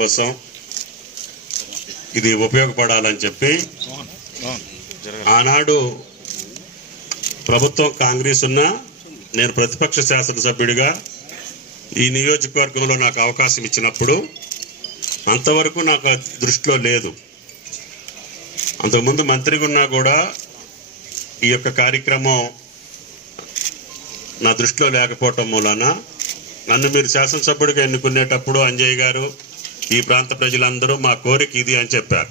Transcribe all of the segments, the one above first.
కోసం ఇది ఉపయోగపడాలని చెప్పి ఆనాడు ప్రభుత్వం కాంగ్రెస్ ఉన్నా నేను ప్రతిపక్ష శాసనసభ్యుడిగా ఈ నియోజకవర్గంలో నాకు అవకాశం ఇచ్చినప్పుడు అంతవరకు నాకు దృష్టిలో లేదు. అంతకుముందు మంత్రిగా ఉన్నా కూడా ఈ యొక్క కార్యక్రమం నా దృష్టిలో లేకపోవటం మూలాన నన్ను మీరు శాసనసభ్యుడిగా ఎన్నుకునేటప్పుడు అంజయ్య గారు ఈ ప్రాంత ప్రజలందరూ మా కోరిక ఇది అని చెప్పారు.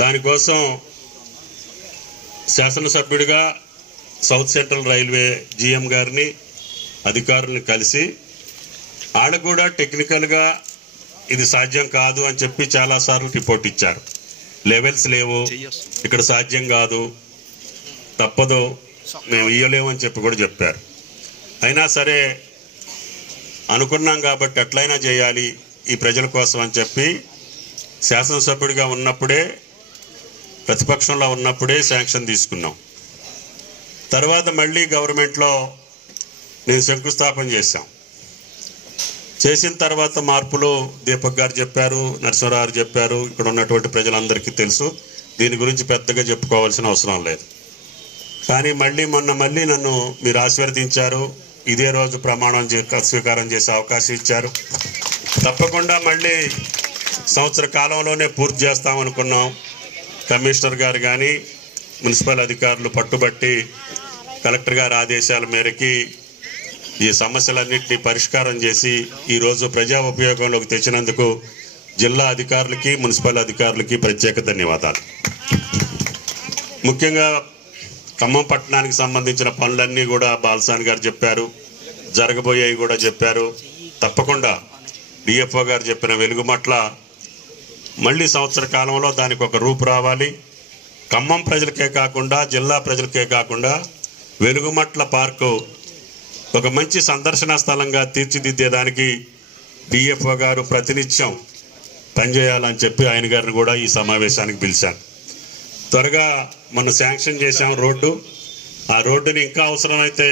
దానికోసం శాసనసభ్యుడిగా సౌత్ సెంట్రల్ రైల్వే జిఎం గారిని అధికారులను కలిసి వాళ్ళు కూడా టెక్నికల్గా ఇది సాధ్యం కాదు అని చెప్పి చాలాసార్లు రిపోర్ట్ ఇచ్చారు. లెవెల్స్ లేవు, ఇక్కడ సాధ్యం కాదు, తప్పదు, మేము ఇయ్యలేము అని చెప్పి కూడా చెప్పారు. అయినా సరే అనుకున్నాం కాబట్టి ఎట్లయినా చేయాలి ఈ ప్రజల కోసం అని చెప్పి శాసనసభ్యుడిగా ఉన్నప్పుడే ప్రతిపక్షంలో ఉన్నప్పుడే శాంక్షన్ తీసుకున్నాం. తర్వాత మళ్ళీ గవర్నమెంట్లో నేను శంకుస్థాపన చేసిన తర్వాత మార్పులు దీపక్ గారు చెప్పారు, నరసింహరావు గారు చెప్పారు, ఇక్కడ ఉన్నటువంటి ప్రజలందరికీ తెలుసు, దీని గురించి పెద్దగా చెప్పుకోవాల్సిన అవసరం లేదు. కానీ మళ్ళీ నన్ను మీరు ఆశీర్వదించారు, ఇదే రోజు ప్రమాణం స్వీకారం చేసే అవకాశం ఇచ్చారు. తప్పకుండా మళ్ళీ సంవత్సర కాలంలోనే పూర్తి చేస్తామనుకున్నాం. కమిషనర్ గారు కానీ మున్సిపల్ అధికారులు పట్టుబట్టి కలెక్టర్ గారి ఆదేశాల మేరకి ఈ సమస్యలన్నింటినీ పరిష్కారం చేసి ఈరోజు ప్రజా ఉపయోగంలోకి తెచ్చినందుకు జిల్లా అధికారులకి మున్సిపల్ అధికారులకి ప్రత్యేక ధన్యవాదాలు. ముఖ్యంగా ఖమ్మం పట్టణానికి సంబంధించిన పనులన్నీ కూడా బాలసాని గారు చెప్పారు, జరగబోయేవి కూడా చెప్పారు. తప్పకుండా డిఎఫ్ఓ గారు చెప్పిన వెలుగుమట్ల మళ్ళీ సంవత్సర కాలంలో దానికి ఒక రూపు రావాలి. ఖమ్మం ప్రజలకే కాకుండా జిల్లా ప్రజలకే కాకుండా వెలుగుమట్ల పార్కు ఒక మంచి సందర్శన స్థలంగా తీర్చిదిద్దేదానికి డిఎఫ్ఓ గారు ప్రతినిత్యం పనిచేయాలని చెప్పి ఆయన గారిని కూడా ఈ సమావేశానికి పిలిచాను. త్వరగా మనం శాంక్షన్ చేశాం రోడ్డు. ఆ రోడ్డుని ఇంకా అవసరమైతే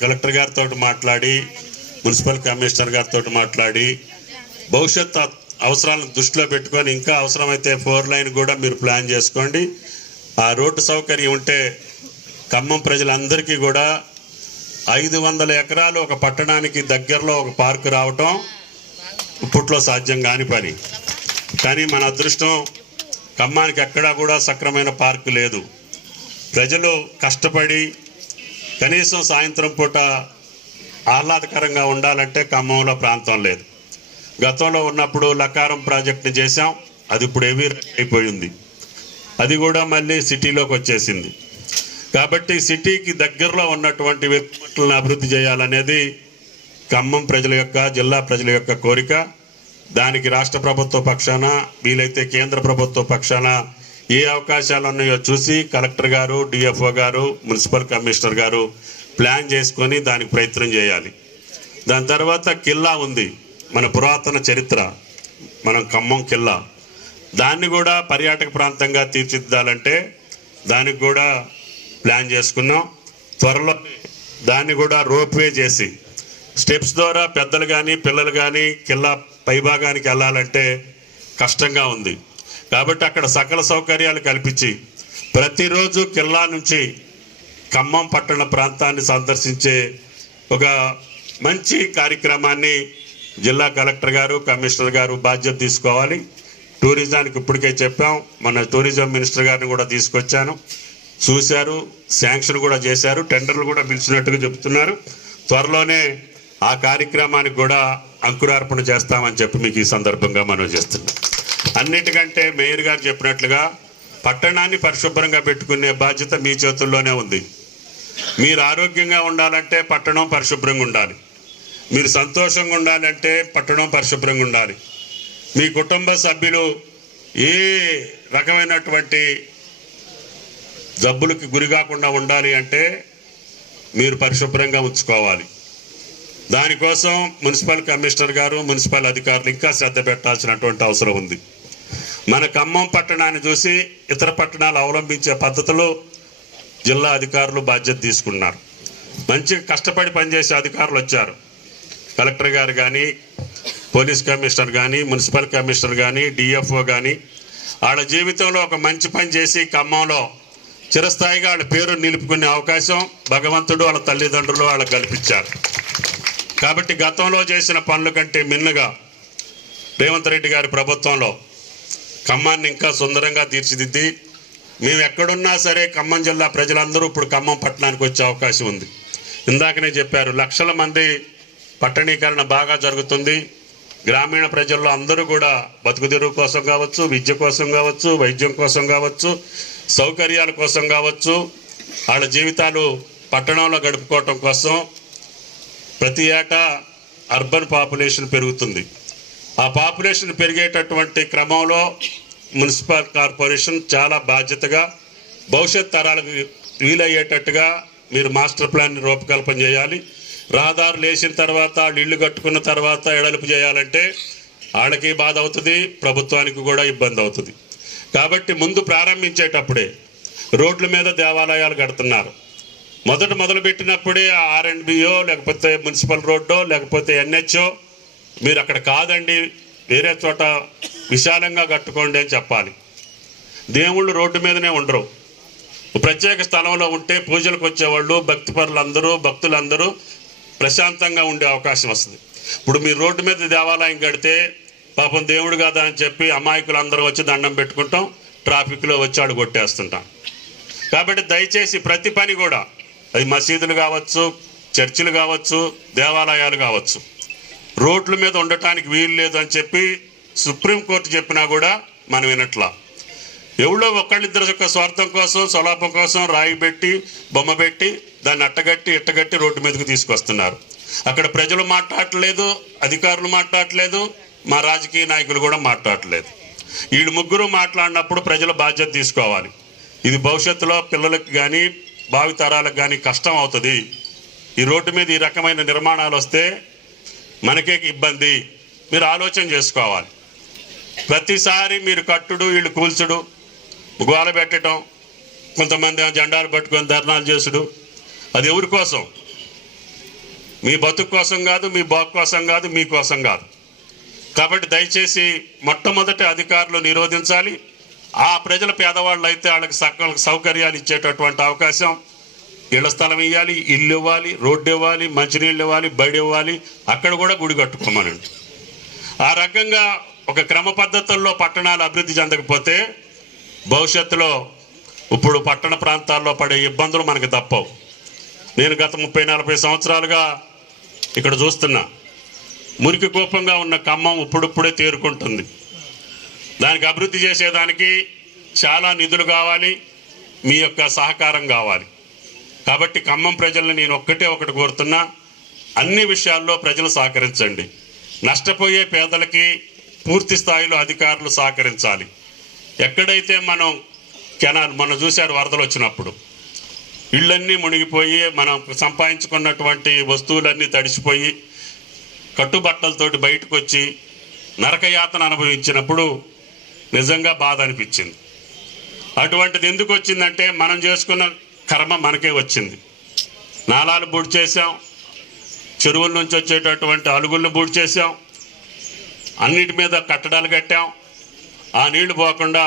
కలెక్టర్ గారితో మాట్లాడి మున్సిపల్ కమిషనర్ గారితో మాట్లాడి భవిష్యత్ అవసరాలను దృష్టిలో పెట్టుకొని ఇంకా అవసరమైతే 4 లైన్ కూడా మీరు ప్లాన్ చేసుకోండి. ఆ రోడ్డు సౌకర్యం ఉంటే ఖమ్మం ప్రజలందరికీ కూడా 500 ఎకరాలు ఒక పట్టణానికి దగ్గరలో ఒక పార్కు రావటం ఇప్పట్లో సాధ్యం కాని పని. కానీ మన అదృష్టం ఖమ్మానికి ఎక్కడా కూడా సక్రమైన పార్కు లేదు. ప్రజలు కష్టపడి కనీసం సాయంత్రం పూట ఆహ్లాదకరంగా ఉండాలంటే ఖమ్మంలో ప్రాంతం లేదు. గతంలో ఉన్నప్పుడు లకారం ప్రాజెక్టుని చేశాం, అది ఇప్పుడు హెవీ అయిపోయింది, అది కూడా మళ్ళీ సిటీలోకి వచ్చేసింది. కాబట్టి సిటీకి దగ్గరలో ఉన్నటువంటి వెలుగుమట్లను అభివృద్ధి చేయాలనేది ఖమ్మం ప్రజల యొక్క జిల్లా ప్రజల యొక్క కోరిక. దానికి రాష్ట్ర ప్రభుత్వ పక్షాన వీలైతే కేంద్ర ప్రభుత్వ పక్షాన ఏ అవకాశాలు ఉన్నాయో చూసి కలెక్టర్ గారు, డిఎఫ్ఓ గారు, మున్సిపల్ కమిషనర్ గారు ప్లాన్ చేసుకొని దానికి ప్రయత్నం చేయాలి. దాని తర్వాత కిల్లా ఉంది, మన పురాతన చరిత్ర, మనం ఖమ్మం కిల్లా, దాన్ని కూడా పర్యాటక ప్రాంతంగా తీర్చిదిద్దాలంటే దానికి కూడా ప్లాన్ చేసుకున్నాం. త్వరలో దాన్ని కూడా రోప్వే చేసి స్టెప్స్ ద్వారా పెద్దలు కానీ పిల్లలు కానీ కిల్లా పైభాగానికి వెళ్ళాలంటే కష్టంగా ఉంది. కాబట్టి అక్కడ సకల సౌకర్యాలు కల్పించి ప్రతిరోజు కిల్లా నుంచి ఖమ్మం పట్టణ ప్రాంతాన్ని సందర్శించే ఒక మంచి కార్యక్రమాన్ని జిల్లా కలెక్టర్ గారు, కమిషనర్ గారు బాధ్యత తీసుకోవాలి. టూరిజానికి ఇప్పటికే చెప్పాం, మన టూరిజం మినిస్టర్ గారిని కూడా తీసుకొచ్చాను, చూశారు, శాంక్షన్ కూడా చేశారు, టెండర్లు కూడా పిలిచినట్టుగా చెప్తున్నారు. త్వరలోనే ఆ కార్యక్రమానికి కూడా అంకురార్పణ చేస్తామని చెప్పి మీకు ఈ సందర్భంగా మనం చేస్తున్నాం. అన్నిటికంటే మేయర్ గారు చెప్పినట్లుగా పట్టణాన్ని పరిశుభ్రంగా పెట్టుకునే బాధ్యత మీ చేతుల్లోనే ఉంది. మీరు ఆరోగ్యంగా ఉండాలంటే పట్టణం పరిశుభ్రంగా ఉండాలి, మీరు సంతోషంగా ఉండాలంటే పట్టణం పరిశుభ్రంగా ఉండాలి. మీ కుటుంబ సభ్యులు ఏ రకమైనటువంటి జబ్బులకి గురి కాకుండా ఉండాలి అంటే మీరు పరిశుభ్రంగా ఉంచుకోవాలి. దానికోసం మున్సిపల్ కమిషనర్ గారు, మున్సిపల్ అధికారులు ఇంకా శ్రద్ధ పెట్టాల్సినటువంటి అవసరం ఉంది. మన ఖమ్మం పట్టణాన్ని చూసి ఇతర పట్టణాలు అవలంబించే పద్ధతులు జిల్లా అధికారులు బాధ్యత తీసుకున్నారు. మంచిగా కష్టపడి పనిచేసే అధికారులు వచ్చారు. కలెక్టర్ గారు కానీ, పోలీస్ కమిషనర్ కానీ, మున్సిపల్ కమిషనర్ కానీ, డిఎఫ్ఓ కానీ వాళ్ళ జీవితంలో ఒక మంచి పని చేసి ఖమ్మంలో చిరస్థాయిగా వాళ్ళ పేరు నిలుపుకునే అవకాశం భగవంతుడు వాళ్ళ తల్లిదండ్రులు వాళ్ళకి కల్పించారు. కాబట్టి గతంలో చేసిన పనుల కంటే మిన్నగా రేవంత్ రెడ్డి గారి ప్రభుత్వంలో ఖమ్మాన్ని ఇంకా సుందరంగా తీర్చిదిద్ది మేము ఎక్కడున్నా సరే ఖమ్మం జిల్లా ప్రజలందరూ ఇప్పుడు ఖమ్మం పట్టణానికి వచ్చే అవకాశం ఉంది. ఇందాకనే చెప్పారు, లక్షల మంది పట్టణీకరణ బాగా జరుగుతుంది. గ్రామీణ ప్రజల్లో అందరూ కూడా బతుకుదెరువు కోసం కావచ్చు, విద్య కోసం కావచ్చు, వైద్యం కోసం కావచ్చు, సౌకర్యాల కోసం కావచ్చు, వాళ్ళ జీవితాలు పట్టణంలో గడుపుకోవటం కోసం ప్రతి ఏటా అర్బన్ పాపులేషన్ పెరుగుతుంది. ఆ పాపులేషన్ పెరిగేటటువంటి క్రమంలో మున్సిపల్ కార్పొరేషన్ చాలా బాధ్యతగా భవిష్యత్ తరాలకు వీలయ్యేటట్టుగా మీరు మాస్టర్ ప్లాన్ రూపకల్పన చేయాలి. రహదారులు వేసిన తర్వాత వాళ్ళు ఇళ్ళు కట్టుకున్న తర్వాత ఎడలుపు చేయాలంటే వాళ్ళకి బాధ అవుతుంది, ప్రభుత్వానికి కూడా ఇబ్బంది అవుతుంది. కాబట్టి ముందు ప్రారంభించేటప్పుడే రోడ్ల మీద దేవాలయాలు కడుతున్నారు. మొదలుపెట్టినప్పుడే R&Bయో లేకపోతే మున్సిపల్ రోడ్డో లేకపోతే NHO మీరు అక్కడ కాదండి వేరే చోట విశాలంగా కట్టుకోండి అని చెప్పాలి. దేవుళ్ళు రోడ్డు మీదనే ఉండరు. ప్రత్యేక స్థలంలో ఉంటే పూజలకు వచ్చేవాళ్ళు భక్తులందరూ ప్రశాంతంగా ఉండే అవకాశం వస్తుంది. ఇప్పుడు మీరు రోడ్డు మీద దేవాలయం కడితే పాపం దేవుడు కదా అని చెప్పి అమాయకులు అందరూ వచ్చి దండం పెట్టుకుంటాం, ట్రాఫిక్లో వచ్చి కొట్టేస్తుంటాం. కాబట్టి దయచేసి ప్రతి పని కూడా, అది మసీదులు కావచ్చు, చర్చిలు కావచ్చు, దేవాలయాలు కావచ్చు, రోడ్ల మీద ఉండటానికి వీలు లేదు అని చెప్పి సుప్రీంకోర్టు చెప్పినా కూడా మనం వినట్లా. ఎవరో ఒకళ్ళిద్దరు యొక్క స్వార్థం కోసం, స్వలాపం కోసం రాయి పెట్టి బొమ్మ పెట్టి దాన్ని ఇట్టగట్టి రోడ్డు మీదకి తీసుకొస్తున్నారు. అక్కడ ప్రజలు మాట్లాడట్లేదు, అధికారులు మాట్లాడట్లేదు, మా రాజకీయ నాయకులు కూడా మాట్లాడట్లేదు. వీళ్ళు ముగ్గురు మాట్లాడినప్పుడు ప్రజలు బాధ్యత తీసుకోవాలి. ఇది భవిష్యత్తులో పిల్లలకు కానీ భావితరాలకు కానీ కష్టం అవుతుంది. ఈ రోడ్డు మీద ఈ రకమైన నిర్మాణాలు వస్తే మనకే ఇబ్బంది. మీరు ఆలోచన చేసుకోవాలి. ప్రతిసారి మీరు కట్టుడు వీళ్ళు కూల్చుడు, గోల పెట్టడం, కొంతమంది జెండాలు పట్టుకొని ధర్నాలు చేసుడు, అది ఎవరి కోసం? మీ బతుకు కోసం కాదు, మీ బాగు కోసం కాదు, మీకోసం కాదు. కాబట్టి దయచేసి మొట్టమొదటి అధికారులు నిరోధించాలి. ఆ ప్రజల పేదవాళ్ళు అయితే వాళ్ళకి సౌకర్యాలు ఇచ్చేటటువంటి అవకాశం, ఇళ్ల స్థలం ఇవ్వాలి, ఇల్లు ఇవ్వాలి, రోడ్డు ఇవ్వాలి, మంచినీళ్ళు ఇవ్వాలి, బడి ఇవ్వాలి, అక్కడ కూడా గుడి కట్టుకోమనండి. ఆ రకంగా ఒక క్రమ పద్ధతుల్లో పట్టణాలు అభివృద్ధి చెందకపోతే భవిష్యత్తులో ఇప్పుడు పట్టణ ప్రాంతాల్లో పడే ఇబ్బందులు మనకి తప్పవు. నేను గత 30-40 సంవత్సరాలుగా ఇక్కడ చూస్తున్నా. మురికి కూపంగా ఉన్న ఖమ్మం ఇప్పుడిప్పుడే తేరుకుంటుంది. దానికి అభివృద్ధి చేసేదానికి చాలా నిధులు కావాలి, మీ యొక్క సహకారం కావాలి. కాబట్టి ఖమ్మం ప్రజల్ని నేను ఒకటి కోరుతున్నా, అన్ని విషయాల్లో ప్రజలు సహకరించండి. నష్టపోయే పేదలకి పూర్తి స్థాయిలో అధికారులు సహకరించాలి. ఎక్కడైతే మనం చూశారు వరదలు వచ్చినప్పుడు ఇళ్ళన్నీ మునిగిపోయి మనం సంపాదించుకున్నటువంటి వస్తువులన్నీ తడిసిపోయి కట్టుబట్టలతోటి బయటకు వచ్చి నరకయాతన అనుభవించినప్పుడు నిజంగా బాధ అనిపించింది. అటువంటిది ఎందుకు వచ్చిందంటే మనం చేసుకున్న కర్మ మనకే వచ్చింది. నాలాలు బూడి చేసాం, చెరువుల నుంచి వచ్చేటటువంటి అలుగులను బూడి చేసాం, అన్నిటి మీద కట్టడాలు కట్టాం. ఆ నీళ్లు పోకుండా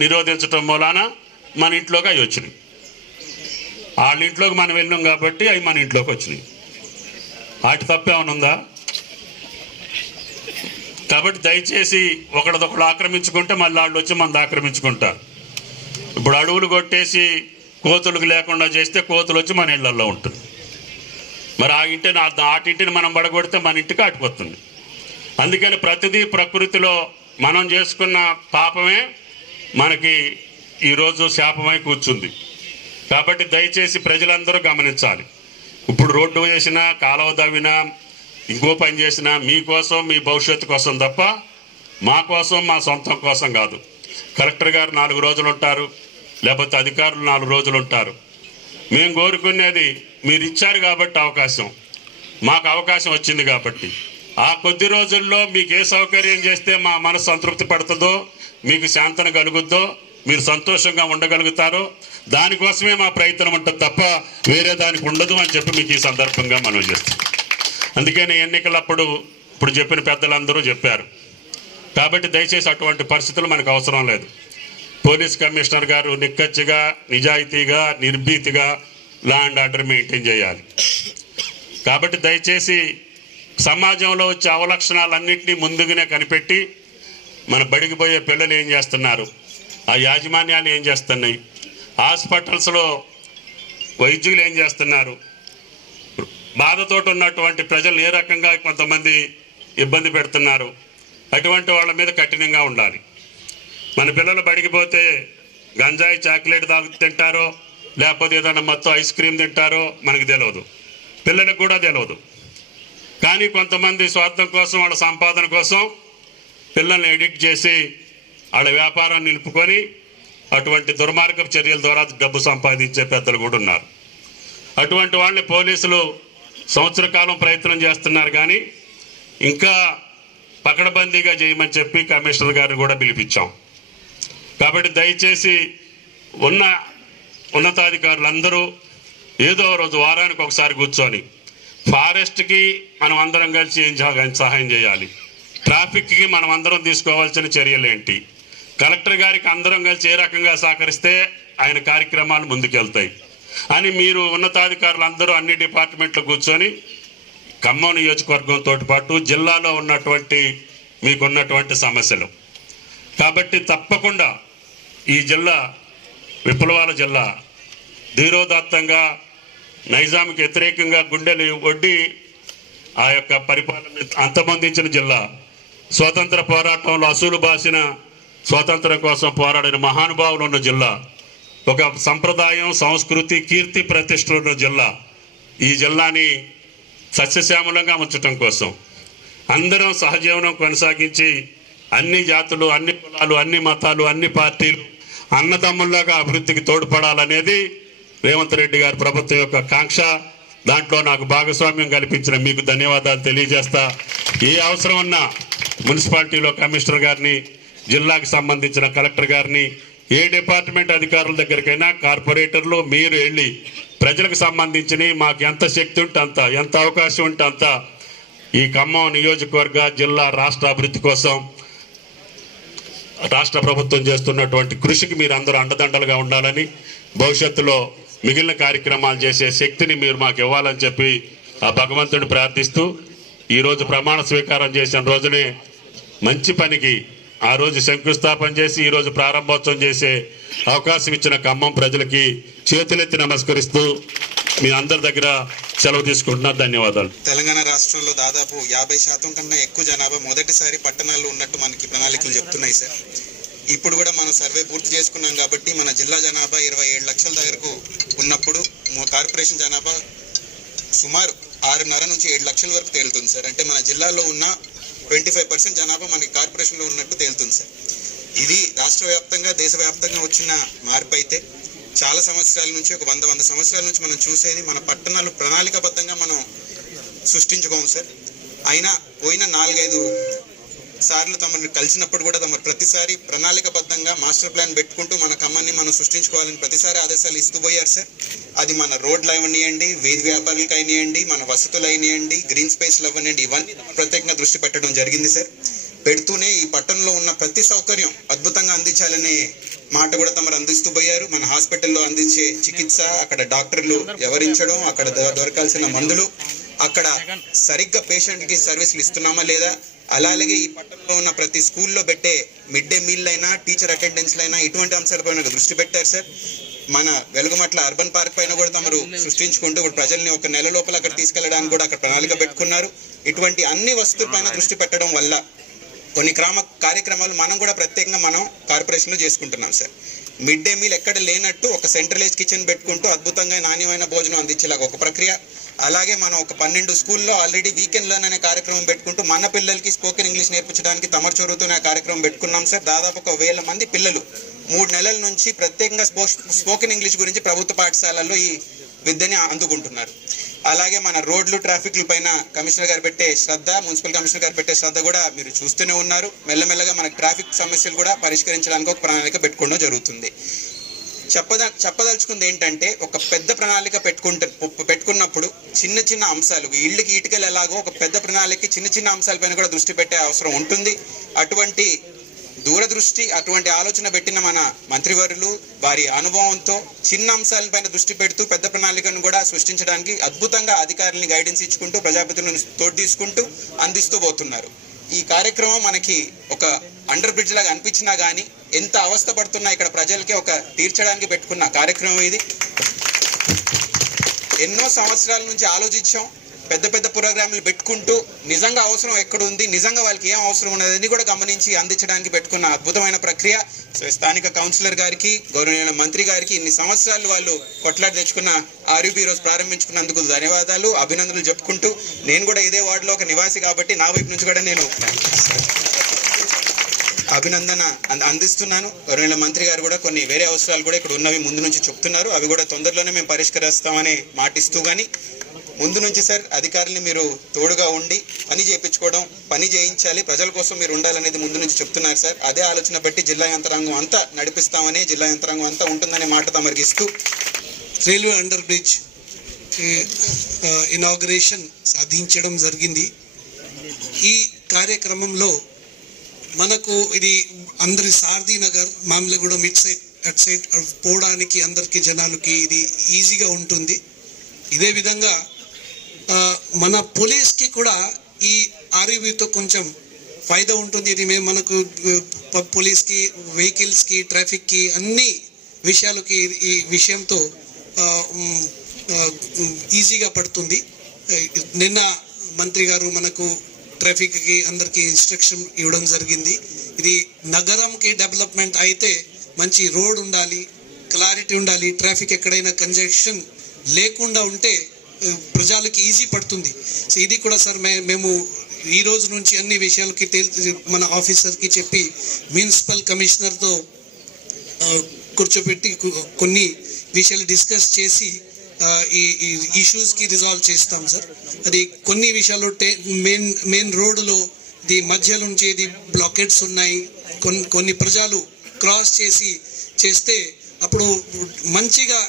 నిరోధించటం మూలాన మన ఇంట్లోకి అవి వచ్చినాయి. వాళ్ళ ఇంట్లోకి మనం వెళ్ళాం కాబట్టి అవి మన ఇంట్లోకి వచ్చినాయి. వాటి తప్పేమైనా ఉందా? కాబట్టి దయచేసి ఒకళ్ళదొకళ్ళు ఆక్రమించుకుంటే మళ్ళీ వాళ్ళు వచ్చి మనది ఆక్రమించుకుంటారు. ఇప్పుడు అడవులు కొట్టేసి కోతులకు లేకుండా చేస్తే కోతులు వచ్చి మన ఇళ్లలో ఉంటుంది. మరి ఆటింటిని మనం పడగొడితే మన ఇంటికి ఆటిపోతుంది. అందుకని ప్రతిదీ ప్రకృతిలో మనం చేసుకున్న పాపమే మనకి ఈరోజు శాపమై కూర్చుంది. కాబట్టి దయచేసి ప్రజలందరూ గమనించాలి. ఇప్పుడు రోడ్డు వేసినా, కాలువ తవ్వినా, ఇంకో పని చేసినా మీకోసం, మీ భవిష్యత్తు కోసం తప్ప మా కోసం, మా సొంతం కోసం కాదు. కలెక్టర్ గారు 4 రోజులు ఉంటారు, లేకపోతే అధికారులు 4 రోజులు ఉంటారు. మేము కోరుకునేది మీరు ఇచ్చారు కాబట్టి అవకాశం, మాకు అవకాశం వచ్చింది కాబట్టి ఆ కొద్ది రోజుల్లో మీకు ఏ సౌకర్యం చేస్తే మా మనసు సంతృప్తి పడుతుందో, మీకు శాంతన కలుగుద్దో, మీరు సంతోషంగా ఉండగలుగుతారో దానికోసమే మా ప్రయత్నం ఉంటుంది తప్ప వేరే దానికి ఉండదు అని చెప్పి మీకు ఈ సందర్భంగా మనం చేస్తాం. అందుకని ఎన్నికలప్పుడు ఇప్పుడు చెప్పిన పెద్దలందరూ చెప్పారు. కాబట్టి దయచేసి అటువంటి పరిస్థితులు మనకు అవసరం లేదు. పోలీస్ కమిషనర్ గారు నిక్కచ్చిగా, నిజాయితీగా, నిర్భీతిగా లా అండ్ ఆర్డర్ మెయింటైన్ చేయాలి. కాబట్టి దయచేసి సమాజంలో వచ్చే అవలక్షణాలన్నింటినీ ముందుగానే కనిపెట్టి మన బడికి పోయే పిల్లలు ఏం చేస్తున్నారు, ఆ యాజమాన్యాలు ఏం చేస్తున్నాయి, హాస్పిటల్స్లో వైద్యులు ఏం చేస్తున్నారు, బాధతో ఉన్నటువంటి ప్రజలు ఏ రకంగా కొంతమంది ఇబ్బంది పెడుతున్నారు, అటువంటి వాళ్ళ మీద కఠినంగా ఉండాలి. మన పిల్లలు బడికి పోతే గంజాయి చాక్లెట్ తింటారో లేకపోతే ఏదైనా మొత్తం ఐస్ క్రీమ్ తింటారో మనకు తెలియదు, పిల్లలకు కూడా తెలియదు. కానీ కొంతమంది స్వార్థం కోసం, వాళ్ళ సంపాదన కోసం పిల్లల్ని ఎడిక్ట్ చేసి వాళ్ళ వ్యాపారం నిలుపుకొని అటువంటి దుర్మార్గపు చర్యల ద్వారా డబ్బు సంపాదించే పెద్దలు కూడా ఉన్నారు. అటువంటి వాళ్ళని పోలీసులు సంవత్సర కాలం ప్రయత్నం చేస్తున్నారు, కానీ ఇంకా పకడ్బందీగా చేయమని చెప్పి కమిషనర్ గారిని కూడా పిలిపించాం. కాబట్టి దయచేసి ఉన్నతాధికారులందరూ ఏదో రోజు వారానికి ఒకసారి కూర్చొని ఫారెస్ట్కి మనం అందరం కలిసి ఏం సహాయం చేయాలి, ట్రాఫిక్కి మనం అందరం తీసుకోవాల్సిన చర్యలు ఏంటి, కలెక్టర్ గారికి అందరం కలిసి ఏ రకంగా సహకరిస్తే ఆయన కార్యక్రమాలు ముందుకెళ్తాయి అని మీరు ఉన్నతాధికారులు అందరూ అన్ని డిపార్ట్మెంట్లు కూర్చొని ఖమ్మం నియోజకవర్గంతో పాటు జిల్లాలో ఉన్నటువంటి మీకున్నటువంటి సమస్యలు. కాబట్టి తప్పకుండా ఈ జిల్లా విప్లవాల జిల్లా, ధీరోదాత్తంగా నైజాంకి వ్యతిరేకంగా గుండెలు ఒడ్డి ఆ యొక్క పరిపాలన అంతమొందించిన జిల్లా, స్వాతంత్ర పోరాటంలో అసూలు బాసిన స్వాతంత్రం కోసం పోరాడిన మహానుభావులు ఉన్న జిల్లా, ఒక సంప్రదాయం, సంస్కృతి, కీర్తి ప్రతిష్టలు ఉన్న జిల్లా. ఈ జిల్లాని సస్యశ్యామలంగా ఉంచటం కోసం అందరం సహజీవనం కొనసాగించి అన్ని జాతులు, అన్ని కులాలు, అన్ని మతాలు, అన్ని పార్టీలు అన్నదమ్ముల్లాగా అభివృద్ధికి తోడ్పడాలనేది రేవంత్ రెడ్డి గారి ప్రభుత్వం యొక్క కాంక్ష. దాంట్లో నాకు భాగస్వామ్యం కల్పించిన మీకు ధన్యవాదాలు తెలియజేస్తా. ఏ అవసరం ఉన్నా మున్సిపాలిటీలో కమిషనర్ గారిని, జిల్లాకి సంబంధించిన కలెక్టర్ గారిని, ఏ డిపార్ట్మెంట్ అధికారుల దగ్గరికైనా కార్పొరేటర్లు మీరు వెళ్ళి ప్రజలకు సంబంధించి మాకు ఎంత శక్తి ఉంటే అంత, ఎంత అవకాశం ఉంటే అంత ఈ ఖమ్మం నియోజకవర్గ, జిల్లా, రాష్ట్ర అభివృద్ధి కోసం రాష్ట్ర ప్రభుత్వం చేస్తున్నటువంటి కృషికి మీరు అందరూ అండదండలుగా ఉండాలని, భవిష్యత్తులో మిగిలిన కార్యక్రమాలు చేసే శక్తిని మీరు మాకు ఇవ్వాలని చెప్పి ఆ భగవంతుడిని ప్రార్థిస్తూ, ఈరోజు ప్రమాణ స్వీకారం చేసిన రోజునే మంచి పనికి ఆ రోజు శంకుస్థాపన చేసి ఈరోజు ప్రారంభోత్సవం చేసే అవకాశం ఇచ్చిన ఖమ్మం ప్రజలకి చేతులెత్తి నమస్కరిస్తూ మీ అందరి దగ్గర సెలవు తీసుకుంటున్నా. ధన్యవాదాలు. తెలంగాణ రాష్ట్రంలో దాదాపు 50% కన్నా ఎక్కువ జనాభా మొదటిసారి పట్టణాల్లో ఉన్నట్టు మనకి ప్రణాళికలు చెప్తున్నాయి సార్. ఇప్పుడు కూడా మనం సర్వే పూర్తి చేసుకున్నాం కాబట్టి మన జిల్లా జనాభా 27 లక్షల దగ్గరకు ఉన్నప్పుడు కార్పొరేషన్ జనాభా సుమారు 6.5 నుంచి 7 లక్షల వరకు తేలుతుంది సార్. అంటే మన జిల్లాలో ఉన్న 25% జనాభా మనకి కార్పొరేషన్లో ఉన్నట్టు తేలుతుంది సార్. ఇది రాష్ట్ర వ్యాప్తంగా, దేశవ్యాప్తంగా వచ్చిన మార్పు అయితే చాలా సంవత్సరాల నుంచి, ఒక 100 సంవత్సరాల నుంచి మనం చూసేది మన పట్టణాలు ప్రణాళికాబద్ధంగా మనం సృష్టించుకోము సార్. అయినా పోయిన 4-5 సార్లు తమను కలిసినప్పుడు కూడా తమ ప్రతిసారి ప్రణాళికబద్ధంగా మాస్టర్ ప్లాన్ పెట్టుకుంటూ మన ఖమ్మాన్ని మనం సృష్టించుకోవాలని ప్రతిసారి ఆదేశాలు ఇస్తూ పోయారు సార్. అది మన రోడ్లు అవనియండి, వీధి వ్యాపారులకు అయినాయండి, మన వసతులు అయినాయండి, గ్రీన్ స్పేస్లు అవనియండి, ఇవన్నీ ప్రత్యేకంగా దృష్టి పెట్టడం జరిగింది సార్. పెడుతూనే ఈ పట్టణంలో ఉన్న ప్రతి సౌకర్యం అద్భుతంగా అందించాలనే మాట కూడా తమరు అందిస్తూ పోయారు. మన హాస్పిటల్లో అందించే చికిత్స, అక్కడ డాక్టర్లు వ్యవహరించడం, అక్కడ దొరకాల్సిన మందులు, అక్కడ సరిగ్గా పేషెంట్కి సర్వీసులు ఇస్తున్నామా లేదా, అలాగే ఈ పట్టణంలో ఉన్న ప్రతి స్కూల్లో పెట్టే మిడ్ డే మీల్ అయినా, టీచర్ అటెండెన్స్ అయినా ఇటువంటి అంశాలపైన దృష్టి పెట్టారు సార్. మన వెలుగుమట్ల అర్బన్ పార్క్ పైన కూడా తమరు సృష్టించుకుంటూ ఇప్పుడు ప్రజల్ని ఒక నెల లోపల అక్కడ తీసుకెళ్లడానికి కూడా అక్కడ ప్రణాళిక పెట్టుకున్నారు. ఇటువంటి అన్ని వస్తువులపైన దృష్టి పెట్టడం వల్ల కొన్ని కార్యక్రమాలు మనం కూడా ప్రత్యేకంగా మనం కార్పొరేషన్లో చేసుకుంటున్నాం సార్. మిడ్ డే మీల్ ఎక్కడ లేనట్టు ఒక సెంట్రలైజ్ కిచెన్ పెట్టుకుంటూ అద్భుతంగా నాణ్యమైన భోజనం అందించేలాగా ఒక ప్రక్రియ. అలాగే మనం ఒక 12 స్కూల్లో ఆల్రెడీ వీకెండ్ లర్న్ అనే కార్యక్రమం పెట్టుకుంటూ మన పిల్లలకి స్పోకెన్ ఇంగ్లీష్ నేర్పించడానికి తమరు చొరవతోనే కార్యక్రమం పెట్టుకున్నాం సార్. దాదాపు 1000 మంది పిల్లలు 3 నెలల నుంచి ప్రత్యేకంగా స్పోకెన్ ఇంగ్లీష్ గురించి ప్రభుత్వ పాఠశాలల్లో ఈ విద్యని అందుకుంటున్నారు. అలాగే మన రోడ్లు, ట్రాఫిక్ల పైన కమిషనర్ గారు పెట్టే శ్రద్ధ, మున్సిపల్ కమిషనర్ గారు పెట్టే శ్రద్ధ కూడా మీరు చూస్తూనే ఉన్నారు. మెల్లమెల్లగా మన ట్రాఫిక్ సమస్యలు కూడా పరిష్కరించడానికి ఒక ప్రణాళిక పెట్టుకోవడం జరుగుతుంది. చెప్పదలుచుకుంది ఏంటంటే, ఒక పెద్ద ప్రణాళిక పెట్టుకున్నప్పుడు చిన్న చిన్న అంశాలు, ఇళ్ళకి ఇటుకలు ఎలాగో ఒక పెద్ద ప్రణాళిక చిన్న చిన్న అంశాలపైన కూడా దృష్టి పెట్టే అవసరం ఉంటుంది. అటువంటి దూరదృష్టి, అటువంటి ఆలోచన పెట్టిన మన మంత్రివర్యులు వారి అనుభవంతో చిన్న అంశాలపైన దృష్టి పెడుతూ పెద్ద ప్రణాళికను కూడా సృష్టించడానికి అద్భుతంగా అధికారులని గైడెన్స్ ఇచ్చుకుంటూ ప్రజాప్రతినిధులను తోడు తీసుకుంటూ అందిస్తూ పోతున్నారు. ఈ కార్యక్రమం మనకి ఒక అండర్ బ్రిడ్జ్ లాగా అనిపించినా కానీ ఎంత అవస్థ పడుతున్నా ఇక్కడ ప్రజలకి ఒక తీర్చడానికి పెట్టుకున్న కార్యక్రమం ఇది. ఎన్నో సంవత్సరాల నుంచి ఆలోచించాం, పెద్ద పెద్ద ప్రోగ్రాంలు పెట్టుకుంటూ నిజంగా అవసరం ఎక్కడ ఉంది, నిజంగా వాళ్ళకి ఏం అవసరం ఉన్నదని కూడా గమనించి అందించడానికి పెట్టుకున్న అద్భుతమైన ప్రక్రియ. సో స్థానిక కౌన్సిలర్ గారికి, గౌరవనీయ మంత్రి గారికి ఇన్ని సంవత్సరాలు వాళ్ళు కొట్లాడి తెచ్చుకున్న ఆర్యూబీ ఈరోజు ప్రారంభించుకున్నందుకు ధన్యవాదాలు, అభినందనలు చెప్పుకుంటూ, నేను కూడా ఇదే వార్డులో ఒక నివాసి కాబట్టి నా వైపు నుంచి కూడా నేను అభినందన అందిస్తున్నాను. గౌరవనీయ మంత్రి గారు కూడా కొన్ని వేరే అవసరాలు కూడా ఇక్కడ ఉన్నవి ముందు నుంచి చెప్తున్నారు, అవి కూడా తొందరలోనే మేము పరిష్కరిస్తామని మాటిస్తూ, కానీ ముందు నుంచి సార్ అధికారుల్ని మీరు తోడుగా ఉండి పని చేయించుకోవడం, పని చేయించాలి, ప్రజల కోసం మీరు ఉండాలనేది ముందు నుంచి చెప్తున్నారు సార్. అదే ఆలోచన బట్టి జిల్లా యంత్రాంగం అంతా నడిపిస్తామని, జిల్లా యంత్రాంగం అంతా ఉంటుందనే మాట తమరిగిస్తూ, రైల్వే అండర్ బ్రిడ్జ్ ఇనాగ్రేషన్ సాధించడం జరిగింది. ఈ కార్యక్రమంలో మనకు ఇది అందరి సారథి నగర్, మామిలగూడెం అటు సైడ్ పోవడానికి అందరికి జనాలకి ఇది ఈజీగా ఉంటుంది. ఇదే విధంగా మన పోలీస్కి కూడా ఈ ఆర్యూబీతో కొంచెం ఫైదా ఉంటుంది. ఇది మేము మనకు పోలీస్కి, వెహికల్స్కి, ట్రాఫిక్కి అన్ని విషయాలకి ఈ విషయంతో ఈజీగా పడుతుంది. నిన్న మంత్రి గారు మనకు ట్రాఫిక్కి అందరికీ ఇన్స్ట్రక్షన్ ఇవ్వడం జరిగింది. ఇది నగరంకి డెవలప్మెంట్ అయితే మంచి రోడ్ ఉండాలి, క్లారిటీ ఉండాలి, ట్రాఫిక్ ఎక్కడైనా కంజెషన్ లేకుండా ఉంటే ప్రజలకి ఈజీ పడుతుంది. సో ఇది కూడా సార్ మేము ఈ రోజు నుంచి అన్ని విషయాలకి మన ఆఫీసర్కి చెప్పి మున్సిపల్ కమిషనర్తో కూర్చోబెట్టి కొన్ని విషయాలు డిస్కస్ చేసి ఈ ఇష్యూస్కి రిజాల్వ్ చేస్తాం సార్. అది కొన్ని విషయాలు మెయిన్ రోడ్డులో ఇది మధ్యలో నుంచి ఇది బ్లాకెట్స్ ఉన్నాయి, కొన్ని ప్రజలు క్రాస్ చేస్తే అప్పుడు మంచిగా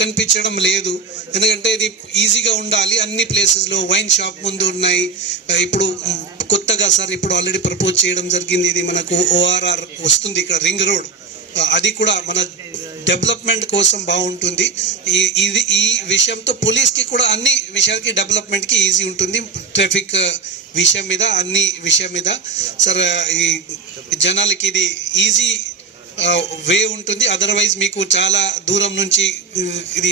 కనిపించడం లేదు. ఎందుకంటే ఇది ఈజీగా ఉండాలి. అన్ని ప్లేసెస్లో వైన్ షాప్ ముందు ఉన్నాయి. ఇప్పుడు కొత్తగా సార్ ఇప్పుడు ఆల్రెడీ ప్రపోజ్ చేయడం జరిగింది, ఇది మనకు ఓఆర్ఆర్ వస్తుంది ఇక్కడ రింగ్ రోడ్, అది కూడా మన డెవలప్మెంట్ కోసం బాగుంటుంది. ఈ విషయంతో పోలీస్కి కూడా అన్ని విషయాలకి డెవలప్మెంట్కి ఈజీ ఉంటుంది. ట్రాఫిక్ విషయం మీద, అన్ని విషయం మీద సార్ ఈ జనాలకి ఇది ఈజీ వే ఉంటుంది. అదర్వైజ్ మీకు చాలా దూరం నుంచి ఇది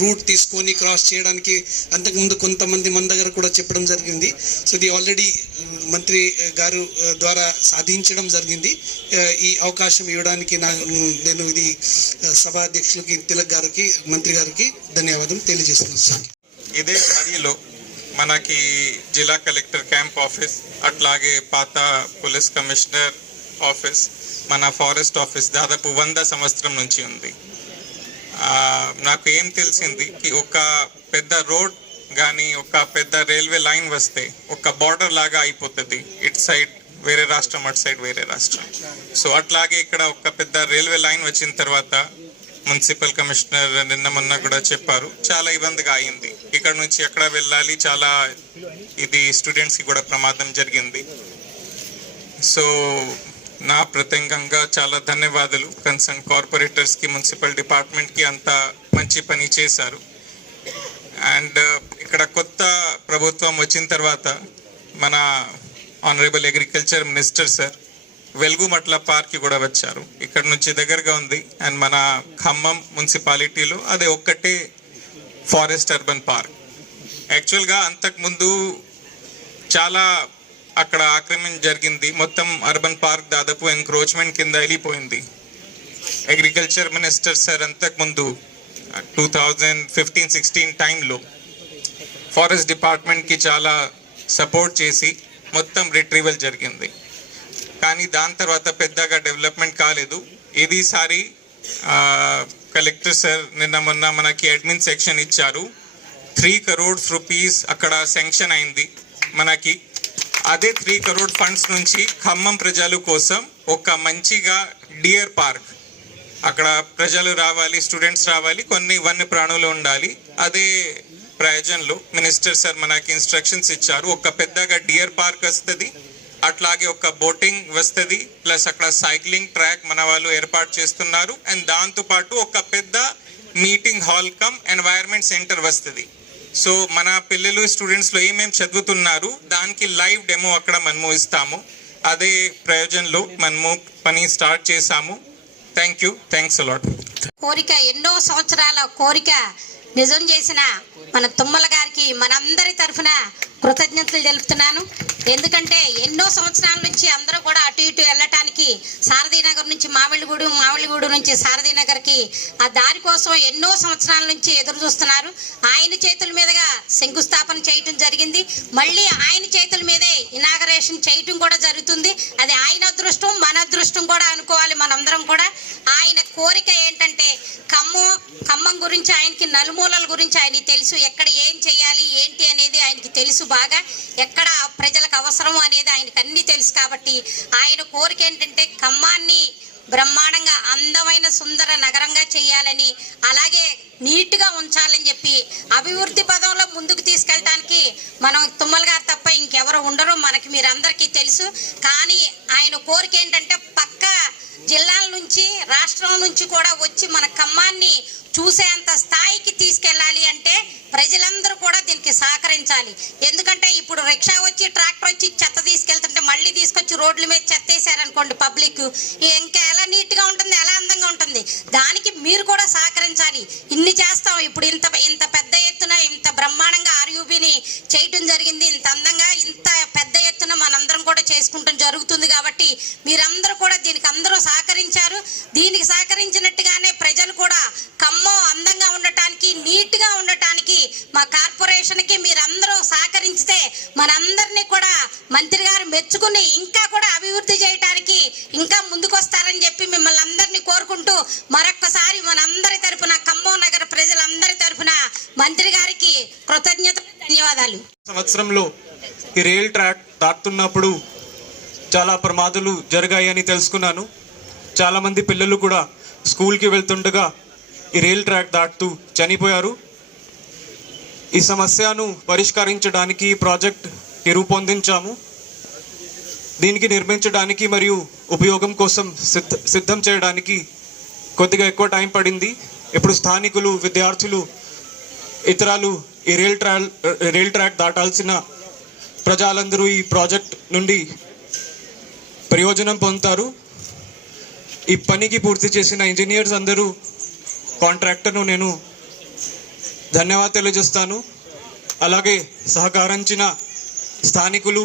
రూట్ తీసుకొని క్రాస్ చేయడానికి అంతకుముందు కొంతమంది మన దగ్గర కూడా చెప్పడం జరిగింది. సో ఇది ఆల్రెడీ మంత్రి గారు ద్వారా సాధించడం జరిగింది. ఈ అవకాశం ఇవ్వడానికి నేను ఇది సభా అధ్యక్షులకి, తిలక్ గారికి, మంత్రి గారికి ధన్యవాదాలు తెలియజేస్తున్నాను సార్. ఇదే దారిలో మనకి జిల్లా కలెక్టర్ క్యాంప్ ఆఫీస్, అట్లాగే పాత పోలీస్ కమిషనర్ ఆఫీస్, మన ఫారెస్ట్ ఆఫీస్ దాదాపు 100 సంవత్సరం నుంచి ఉంది. నాకు ఏం తెలిసింది ఒక పెద్ద రోడ్ కానీ, ఒక పెద్ద రైల్వే లైన్ వస్తే ఒక బార్డర్ లాగా అయిపోతుంది. ఇటు సైడ్ వేరే రాష్ట్రం, అటు సైడ్ వేరే రాష్ట్రం. సో అట్లాగే ఇక్కడ ఒక పెద్ద రైల్వే లైన్ వచ్చిన తర్వాత మున్సిపల్ కమిషనర్ నిన్న మొన్న కూడా చెప్పారు, చాలా ఇబ్బందిగా అయింది. ఇక్కడ నుంచి ఎక్కడ వెళ్ళాలి, చాలా ఇది స్టూడెంట్స్కి కూడా ప్రమాదం జరిగింది. సో నా ప్రత్యేకంగా చాలా ధన్యవాదాలు కన్సర్న్ కార్పొరేటర్స్కి, మున్సిపల్ డిపార్ట్మెంట్కి, అంతా మంచి పని చేశారు. అండ్ ఇక్కడ కొత్త ప్రభుత్వం వచ్చిన తర్వాత మన honourable agriculture minister sir Velugumatla పార్క్కి కూడా వచ్చారు. ఇక్కడ నుంచి దగ్గరగా ఉంది. అండ్ మన ఖమ్మం మున్సిపాలిటీలో అదే ఒక్కటే ఫారెస్ట్ అర్బన్ పార్క్. యాక్చువల్గా అంతకుముందు చాలా అక్కడ ఆక్రమణ జరిగింది. మొత్తం అర్బన్ పార్క్ దాదాపు ఎంక్రోచ్మెంట్ కింద వెళ్ళిపోయింది. అగ్రికల్చర్ మినిస్టర్ సార్ అంతకుముందు 2015-16 టైంలో ఫారెస్ట్ డిపార్ట్మెంట్కి చాలా సపోర్ట్ చేసి మొత్తం రిట్రీవల్ జరిగింది. కానీ దాని తర్వాత పెద్దగా డెవలప్మెంట్ కాలేదు. ఇదిసారి కలెక్టర్ సార్ నిన్న మొన్న మనకి అడ్మిన్ సెక్షన్ ఇచ్చారు. 3 crores రూపీస్ అక్కడ శాంక్షన్ అయింది మనకి. అదే 3 crore ఫండ్స్ నుంచి ఖమ్మం ప్రజల కోసం ఒక మంచిగా డియర్ పార్క్ అక్కడ ప్రజలు రావాలి, స్టూడెంట్స్ రావాలి, కొన్ని వన్య ప్రాణులు ఉండాలి. అదే ప్రయోజనంలో మినిస్టర్ సార్ మనకి ఇన్స్ట్రక్షన్స్ ఇచ్చారు. ఒక పెద్దగా డియర్ పార్క్ వస్తుంది, అట్లాగే ఒక బోటింగ్ వస్తుంది, ప్లస్ అక్కడ సైక్లింగ్ ట్రాక్ మన వాళ్ళు ఏర్పాటు చేస్తున్నారు. అండ్ దాంతోపాటు ఒక పెద్ద meeting hall come environment centre వస్తుంది. సో మన పిల్లలు స్టూడెంట్స్లో ఏమేమి చదువుతున్నారు దానికి లైవ్ డెమో అక్కడ మనము ఇస్తాము. అదే ప్రయోజనంలో మనము పని స్టార్ట్ చేశాము. Thanks a lot. కోరిక, ఎన్నో సంవత్సరాల కోరిక నిజం చేసిన మన తుమ్మల గారికి మనందరి తరఫున కృతజ్ఞతలు తెలుపుతున్నాను. ఎందుకంటే ఎన్నో సంవత్సరాల నుంచి అందరూ కూడా అటు ఇటు వెళ్ళటానికి సారథీనగర్ నుంచి మామిళ్ళగూడు నుంచి సారథీనగర్కి ఆ దారి కోసం ఎన్నో సంవత్సరాల నుంచి ఎదురు చూస్తున్నారు. ఆయన చేతుల మీదుగా శంకుస్థాపన చేయటం జరిగింది. మళ్ళీ ఆయన చేతుల మీదే ఇనాగరేషన్ చేయటం కూడా జరుగుతుంది. అది ఆయన అదృష్టం, మన అదృష్టం కూడా అనుకోవాలి మనందరం కూడా. ఆయన కోరిక ఏంటంటే ఖమ్మం గురించి ఆయనకి నలుమూలల గురించి ఆయనకి తెలుసు. ఎక్కడ ఏం చేయాలి ఏంటి అనేది ఆయనకి తెలుసు బాగా. ఎక్కడ ప్రజలకు అవసరం అనేది ఆయనకు అన్నీ తెలుసు. కాబట్టి ఆయన కోరిక ఏంటంటే ఖమ్మాన్ని బ్రహ్మాండంగా అందమైన సుందర నగరంగా చేయాలని, అలాగే నీట్గా ఉంచాలని చెప్పి అభివృద్ధి పదంలో ముందుకు తీసుకెళ్ళడానికి మనం తుమ్మల గారు తప్ప ఇంకెవరు ఉండరు, మనకి మీరందరికీ తెలుసు. కానీ ఆయన కోరిక ఏంటంటే పక్క జిల్లాల నుంచి రాష్ట్రం నుంచి కూడా వచ్చి మన ఖమ్మాన్ని చూసేంత స్థాయికి తీసుకెళ్ళాలి అంటే ప్రజలందరూ కూడా దీనికి సహకరించాలి. ఎందుకంటే ఇప్పుడు రిక్షా వచ్చి ట్రాక్టర్ వచ్చి చెత్త తీసుకెళ్తుంటే మళ్ళీ తీసుకొచ్చి రోడ్ల మీద చెత్త వేసారనుకోండి పబ్లిక్, ఇంకా ఎలా నీట్గా ఉంటుంది, ఎలా అందంగా ఉంటుంది. దానికి మీరు కూడా సహకరించాలి. ఇన్ని చేస్తాం. ఇప్పుడు ఇంత పెద్ద ఎత్తున ఇంత బ్రహ్మాండంగా ఆర్యూబీని చేయటం జరిగింది. ఇంత అందంగా ఇంత పెద్ద ఎత్తున మనందరం కూడా చేసుకుంటాం జరుగుతుంది. కాబట్టి మీరందరూ కూడా దీనికి అందరూ సహకరించారు. దీనికి సహకరించినట్టుగానే ప్రజలు కూడా ఖమ్మం అందంగా ఉండటానికి, నీట్గా ఉండటానికి మా కార్పొరేషన్కి మీరందరూ సహకరించితే మనందరినీ కూడా మంత్రి గారు మెచ్చుకుని ఇంకా కూడా అభివృద్ధి చేయడానికి ఇంకా ముందుకొస్తారని చెప్పి మిమ్మల్ని అందరినీ కోరుకుంటూ మరొక్కసారి మనందరి తరఫున ఖమ్మం నగర ప్రజలందరి తరఫున మంత్రి గారికి కృతజ్ఞతలు, ధన్యవాదాలు. సంవత్సరంలో ఈ రైల్ ట్రాక్ దాటుతున్నప్పుడు చాలా ప్రమాదాలు జరిగాయని తెలుసుకున్నాను. చాలామంది పిల్లలు కూడా స్కూల్కి వెళ్తుండగా ఈ రైల్ ట్రాక్ దాటుతూ చనిపోయారు. ఈ సమస్యను పరిష్కరించడానికి ప్రాజెక్ట్ రూపొందించాము. దీనికి నిర్మించడానికి మరియు ఉపయోగం కోసం సిద్ధం చేయడానికి కొద్దిగా ఎక్కువ టైం పడింది. ఇప్పుడు స్థానికులు, విద్యార్థులు, ఇతరులు ఈ రైల్ ట్రాక్ దాటాల్సిన ప్రజలందరూ ఈ ప్రాజెక్ట్ నుండి ప్రయోజనం పొందుతారు. ఈ పనికి పూర్తి చేసిన ఇంజనీర్స్ అందరూ, కాంట్రాక్టర్ను నేను ధన్యవాదాలు తెలియజేస్తాను. అలాగే సహకరించిన స్థానికులు,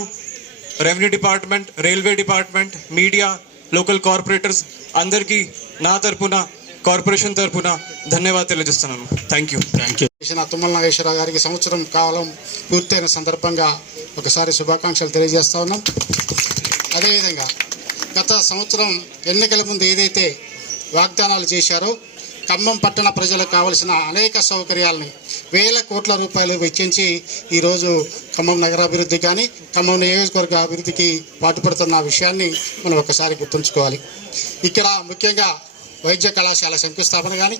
revenue department, railway department, media, local corporators అందరికీ నా తరపున, కార్పొరేషన్ తరపున ధన్యవాదాలు తెలియజేస్తున్నాను. Thank you. తుమ్మల నాగేశ్వరరావు గారికి సంవత్సరం కాలం పూర్తయిన సందర్భంగా ఒకసారి శుభాకాంక్షలు తెలియజేస్తా ఉన్నాం. అదేవిధంగా గత సంవత్సరం ఎన్నికల ముందు ఏదైతే వాగ్దానాలు చేశారో ఖమ్మం పట్టణ ప్రజలకు కావలసిన అనేక సౌకర్యాలని వేల కోట్ల రూపాయలు వెచ్చించి ఈరోజు ఖమ్మం నగరాభివృద్ధి కానీ ఖమ్మం నియోజకవర్గ అభివృద్ధికి పాటుపడుతున్న విషయాన్ని మనం ఒకసారి గుర్తుంచుకోవాలి. ఇక్కడ ముఖ్యంగా వైద్య కళాశాల శంకుస్థాపన కానీ,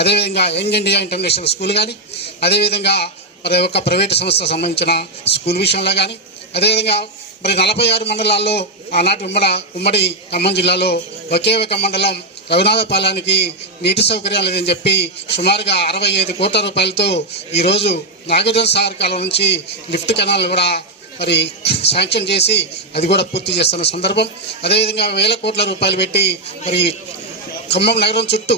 అదేవిధంగా యంగ్ ఇండియా ఇంటర్నేషనల్ స్కూల్ కానీ, అదేవిధంగా మరి ఒక ప్రైవేటు సంస్థకు సంబంధించిన స్కూల్ విషయంలో కానీ, అదేవిధంగా మరి 46 మండలాల్లో ఆనాటి ఉమ్మడి ఖమ్మం జిల్లాలో ఒకే ఒక మండలం రఘునాథపాలెనికి నీటి సౌకర్యం లేదని చెప్పి సుమారుగా 65 కోట్ల రూపాయలతో ఈరోజు నాగార్జున సాగర్ కాలం నుంచి లిఫ్ట్ కెనాల్ కూడా మరి శాంక్షన్ చేసి అది కూడా పూర్తి చేస్తున్న సందర్భం. అదేవిధంగా వేల కోట్ల రూపాయలు పెట్టి మరి ఖమ్మం నగరం చుట్టూ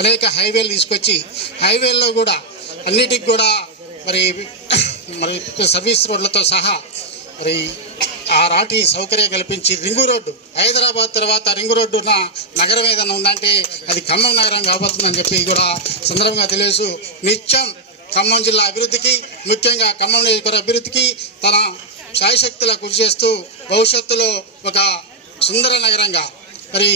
అనేక హైవేలు తీసుకొచ్చి హైవేల్లో కూడా అన్నిటికి కూడా మరి సర్వీస్ రోడ్లతో సహా మరి ఆ రాటి సౌకర్యం కల్పించి రింగు రోడ్డు, హైదరాబాద్ తర్వాత రింగు రోడ్డు ఉన్న నగరం ఏదైనా ఉందంటే అది ఖమ్మం నగరం కాబోతుందని చెప్పి కూడా సందర్భంగా తెలియజేస్తూ నిత్యం ఖమ్మం జిల్లా అభివృద్ధికి, ముఖ్యంగా ఖమ్మం నియోజకవర్గ అభివృద్ధికి తన శాయశక్తుల కృషి చేస్తూ భవిష్యత్తులో ఒక సుందర నగరంగా మరి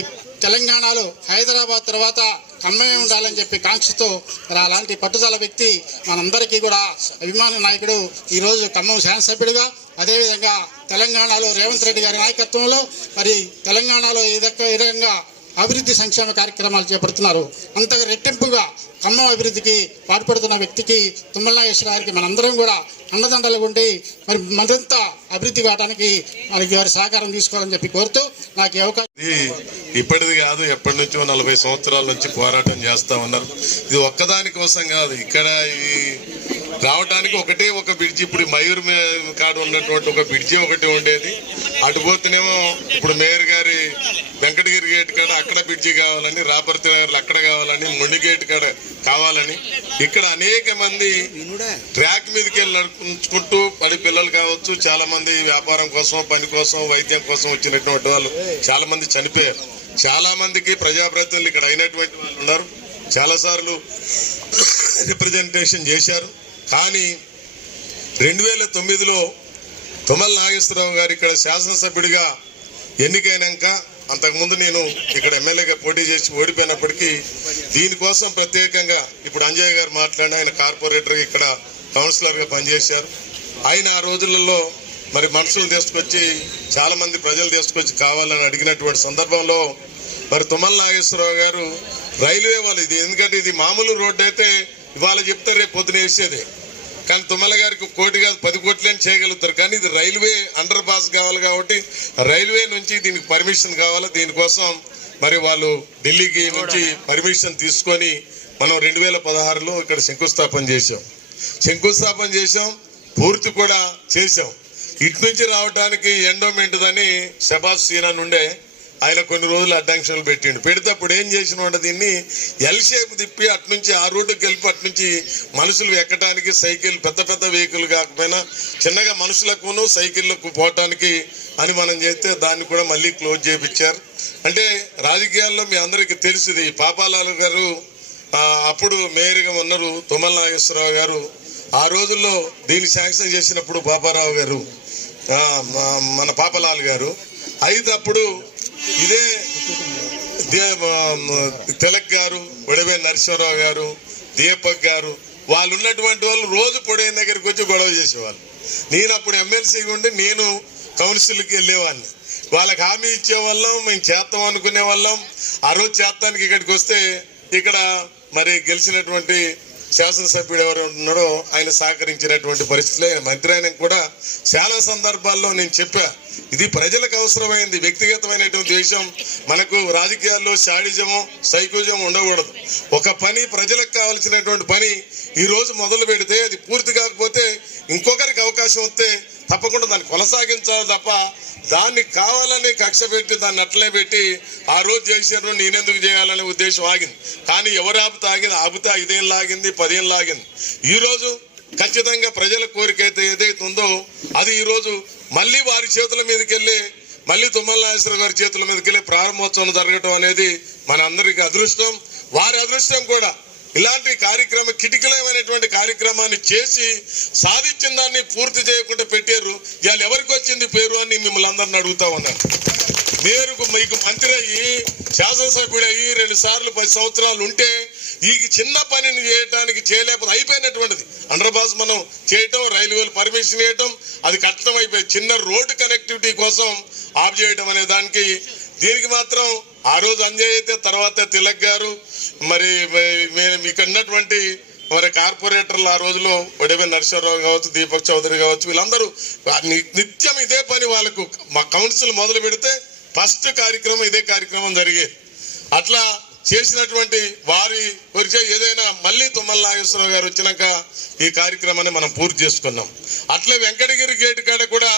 తెలంగాణలో హైదరాబాద్ తర్వాత ఖమ్మమే ఉండాలని చెప్పి కాంక్షతో మరి అలాంటి పట్టుదల వ్యక్తి మనందరికీ కూడా అభిమాన నాయకుడు ఈరోజు ఖమ్మం శాసనసభ్యుడిగా, అదేవిధంగా తెలంగాణలో రేవంత్ రెడ్డి గారి నాయకత్వంలో మరి తెలంగాణలో ఏ విధంగా అభివృద్ధి సంక్షేమ కార్యక్రమాలు చేపడుతున్నారు. అంతగా రెట్టింపుగా ఖమ్మం అభివృద్ధికి పాటుపడుతున్న వ్యక్తికి తుమ్మల నాగేశ్వరరావు గారికి మనందరం కూడా అండదండలు ఉండి మరి మరింత అభివృద్ధి కావడానికి మనకి వారి సహకారం తీసుకోవాలని చెప్పి కోరుతూ నాకు ఈ అవకాశం. ఇప్పటిది కాదు, ఎప్పటి నుంచో 40 సంవత్సరాల నుంచి పోరాటం చేస్తా ఉన్నారు. ఇది ఒక్కదాని కోసం కాదు, ఇక్కడ ఈ రావడానికి ఒకటే ఒక బ్రిడ్జి. ఇప్పుడు మయూర్ కాడ ఉన్నటువంటి ఒక బ్రిడ్జి ఒకటి ఉండేది. అటు పోతేనేమో ఇప్పుడు మేయర్ గారి వెంకటగిరి గేట్ కాడ అక్కడ బ్రిడ్జి కావాలని, రాపర్తి నగర్లో అక్కడ కావాలని, మొండి గేట్ కాడ కావాలని, ఇక్కడ అనేక మంది ట్రాక్ మీదకి వెళ్ళి నడుపుకుంటూ పడి పిల్లలు కావచ్చు, చాలా మంది వ్యాపారం కోసం, పని కోసం, వైద్యం కోసం వచ్చినటువంటి వాళ్ళు చాలా మంది చనిపోయారు. చాలా మందికి ప్రజాప్రతినిధులు ఇక్కడ అయినటువంటి వాళ్ళు ఉన్నారు. చాలాసార్లు రిప్రజెంటేషన్ చేశారు. కానీ 2009లో తుమ్మల నాగేశ్వరరావు గారు ఇక్కడ శాసనసభ్యుడిగా ఎన్నికైనాక, అంతకుముందు నేను ఇక్కడ ఎమ్మెల్యేగా పోటీ చేసి ఓడిపోయినప్పటికీ దీనికోసం ప్రత్యేకంగా ఇప్పుడు అంజయ్ గారు మాట్లాడిన ఆయన కార్పొరేటర్గా ఇక్కడ కౌన్సిలర్గా పనిచేశారు. ఆయన ఆ రోజులలో మరి మనుషులు తీసుకొచ్చి చాలా మంది ప్రజలు తీసుకొచ్చి కావాలని అడిగినటువంటి సందర్భంలో మరి తుమ్మల నాగేశ్వరరావు గారు రైల్వే వాళ్ళు ఇది, ఎందుకంటే ఇది మామూలు రోడ్డు అయితే ఇవాళ చెప్తారు రేపు పొద్దున వేసేదే, కానీ తుమ్మల గారికి 1 కోటి కాదు 10 కోట్లని చేయగలుగుతారు. కానీ ఇది రైల్వే అండర్ పాస్ కావాలి కాబట్టి రైల్వే నుంచి దీనికి పర్మిషన్ కావాలి. దీనికోసం మరి వాళ్ళు ఢిల్లీకి నుంచి పర్మిషన్ తీసుకొని మనం 2016లో ఇక్కడ శంకుస్థాపన చేశాం. పూర్తి కూడా చేశాం. ఇటు నుంచి రావడానికి ఎండోమెంట్ అని శబాజ్ సీనా నుండే ఆయన కొన్ని రోజులు అడ్డంక్షలు పెట్టిండు. పెడితే అప్పుడు ఏం చేసిన దీన్ని ఎల్ షేప్ తిప్పి అట్నుంచి ఆ రోడ్డుకి వెళ్ళి అట్నుంచి మనుషులు ఎక్కడానికి సైకిల్, పెద్ద పెద్ద వెహికల్ కాకపోయినా చిన్నగా మనుషులకును సైకిళ్లకు పోవటానికి అని మనం చేస్తే దాన్ని కూడా మళ్ళీ క్లోజ్ చేయించారు. అంటే రాజకీయాల్లో మీ అందరికీ తెలిసింది, పాపాలాల్ గారు అప్పుడు మేయర్గా ఉన్నారు, తుమ్మల నాగేశ్వరరావు గారు ఆ రోజుల్లో దీన్ని శాంక్షన్ చేసినప్పుడు పాపారావు గారు, మన పాపలాల్ గారు అయితే అప్పుడు ఇదే తిలక్ గారు, ఒడవే నరసింహరావు గారు, దీపక్ గారు వాళ్ళు ఉన్నటువంటి వాళ్ళు రోజు పొడైన దగ్గరికి వచ్చి గొడవ చేసేవాళ్ళు. నేను అప్పుడు ఎమ్మెల్సీగా ఉండి నేను కౌన్సిల్కి వెళ్ళేవాడిని. వాళ్ళకి హామీ ఇచ్చేవాళ్ళం, మేము చేస్తాం అనుకునే వాళ్ళం. ఆ రోజు చేస్తానికి ఇక్కడికి వస్తే ఇక్కడ మరి గెలిచినటువంటి శాసనసభ్యుడు ఎవరు ఉన్నాడో ఆయన సహకరించినటువంటి పరిస్థితులు, ఆయన మంత్రి అయినా కూడా చాలా సందర్భాల్లో నేను చెప్పా, ఇది ప్రజలకు అవసరమైంది, వ్యక్తిగతమైనటువంటి దేశం. మనకు రాజకీయాల్లో శాడిజము సైకోజం ఉండకూడదు. ఒక పని ప్రజలకు కావాల్సినటువంటి పని ఈ రోజు మొదలు పెడితే అది పూర్తి కాకపోతే ఇంకొకరికి అవకాశం వస్తే తప్పకుండా దాన్ని కొనసాగించాలి తప్ప దాన్ని కావాలని కక్ష పెట్టి దాన్ని అట్లే పెట్టి ఆ రోజు చేశారు నేనెందుకు చేయాలనే ఉద్దేశం ఆగింది. కానీ ఎవరు ఆపుతా 5 ఏళ్ళు లాగింది, 10 ఏళ్ళు లాగింది. ఈరోజు ఖచ్చితంగా ప్రజల కోరిక అయితే ఏదైతే ఉందో అది ఈరోజు మళ్ళీ వారి చేతుల మీదకి వెళ్ళి, మళ్ళీ తుమ్మల నాగేశ్వరరావు గారి చేతుల మీదకి వెళ్ళి ప్రారంభోత్సవం జరగడం అనేది మన అందరికీ అదృష్టం. వారి అదృష్టం కూడా ఇలాంటి కిటికీలమైనటువంటి కార్యక్రమాన్ని చేసి సాధించిన దాన్ని పూర్తి చేయకుండా పెట్టారు. ఇవాళ ఎవరికి వచ్చింది పేరు అని మిమ్మల్ని అందరిని అడుగుతా ఉన్నాను. మీకు మంత్రి అయ్యి శాసనసభ్యుడయ్యి 2 సార్లు 10 సంవత్సరాలు ఉంటే ఈ చిన్న పనిని చేయలేకపోతే అయిపోయినటువంటిది. అండర్ పాస్ మనం చేయటం, రైల్వేలు పర్మిషన్ ఇవ్వటం, అది కట్టడం అయిపోయి చిన్న రోడ్డు కనెక్టివిటీ కోసం ఆఫ్ చేయడం అనే దానికి దీనికి మాత్రం ఆ రోజు అంజయ్ అయితే తర్వాత తిలక్ గారు మరి ఇక్కడ ఉన్నటువంటి మరి కార్పొరేటర్లు ఆ రోజులో ఒడవే నరసింహరావు కావచ్చు, దీపక్ చౌదరి కావచ్చు, వీళ్ళందరూ నిత్యం ఇదే పని. వాళ్ళకు మా కౌన్సిల్ మొదలు పెడితే ఫస్ట్ కార్యక్రమం ఇదే కార్యక్రమం జరిగేది. అట్లా చేసినటువంటి వారి పరిచయం ఏదైనా మళ్ళీ తుమ్మల నాగేశ్వరరావు గారు వచ్చినాక ఈ కార్యక్రమాన్ని మనం పూర్తి చేసుకున్నాం. అట్లే వెంకటగిరి గేటు కాడ కూడా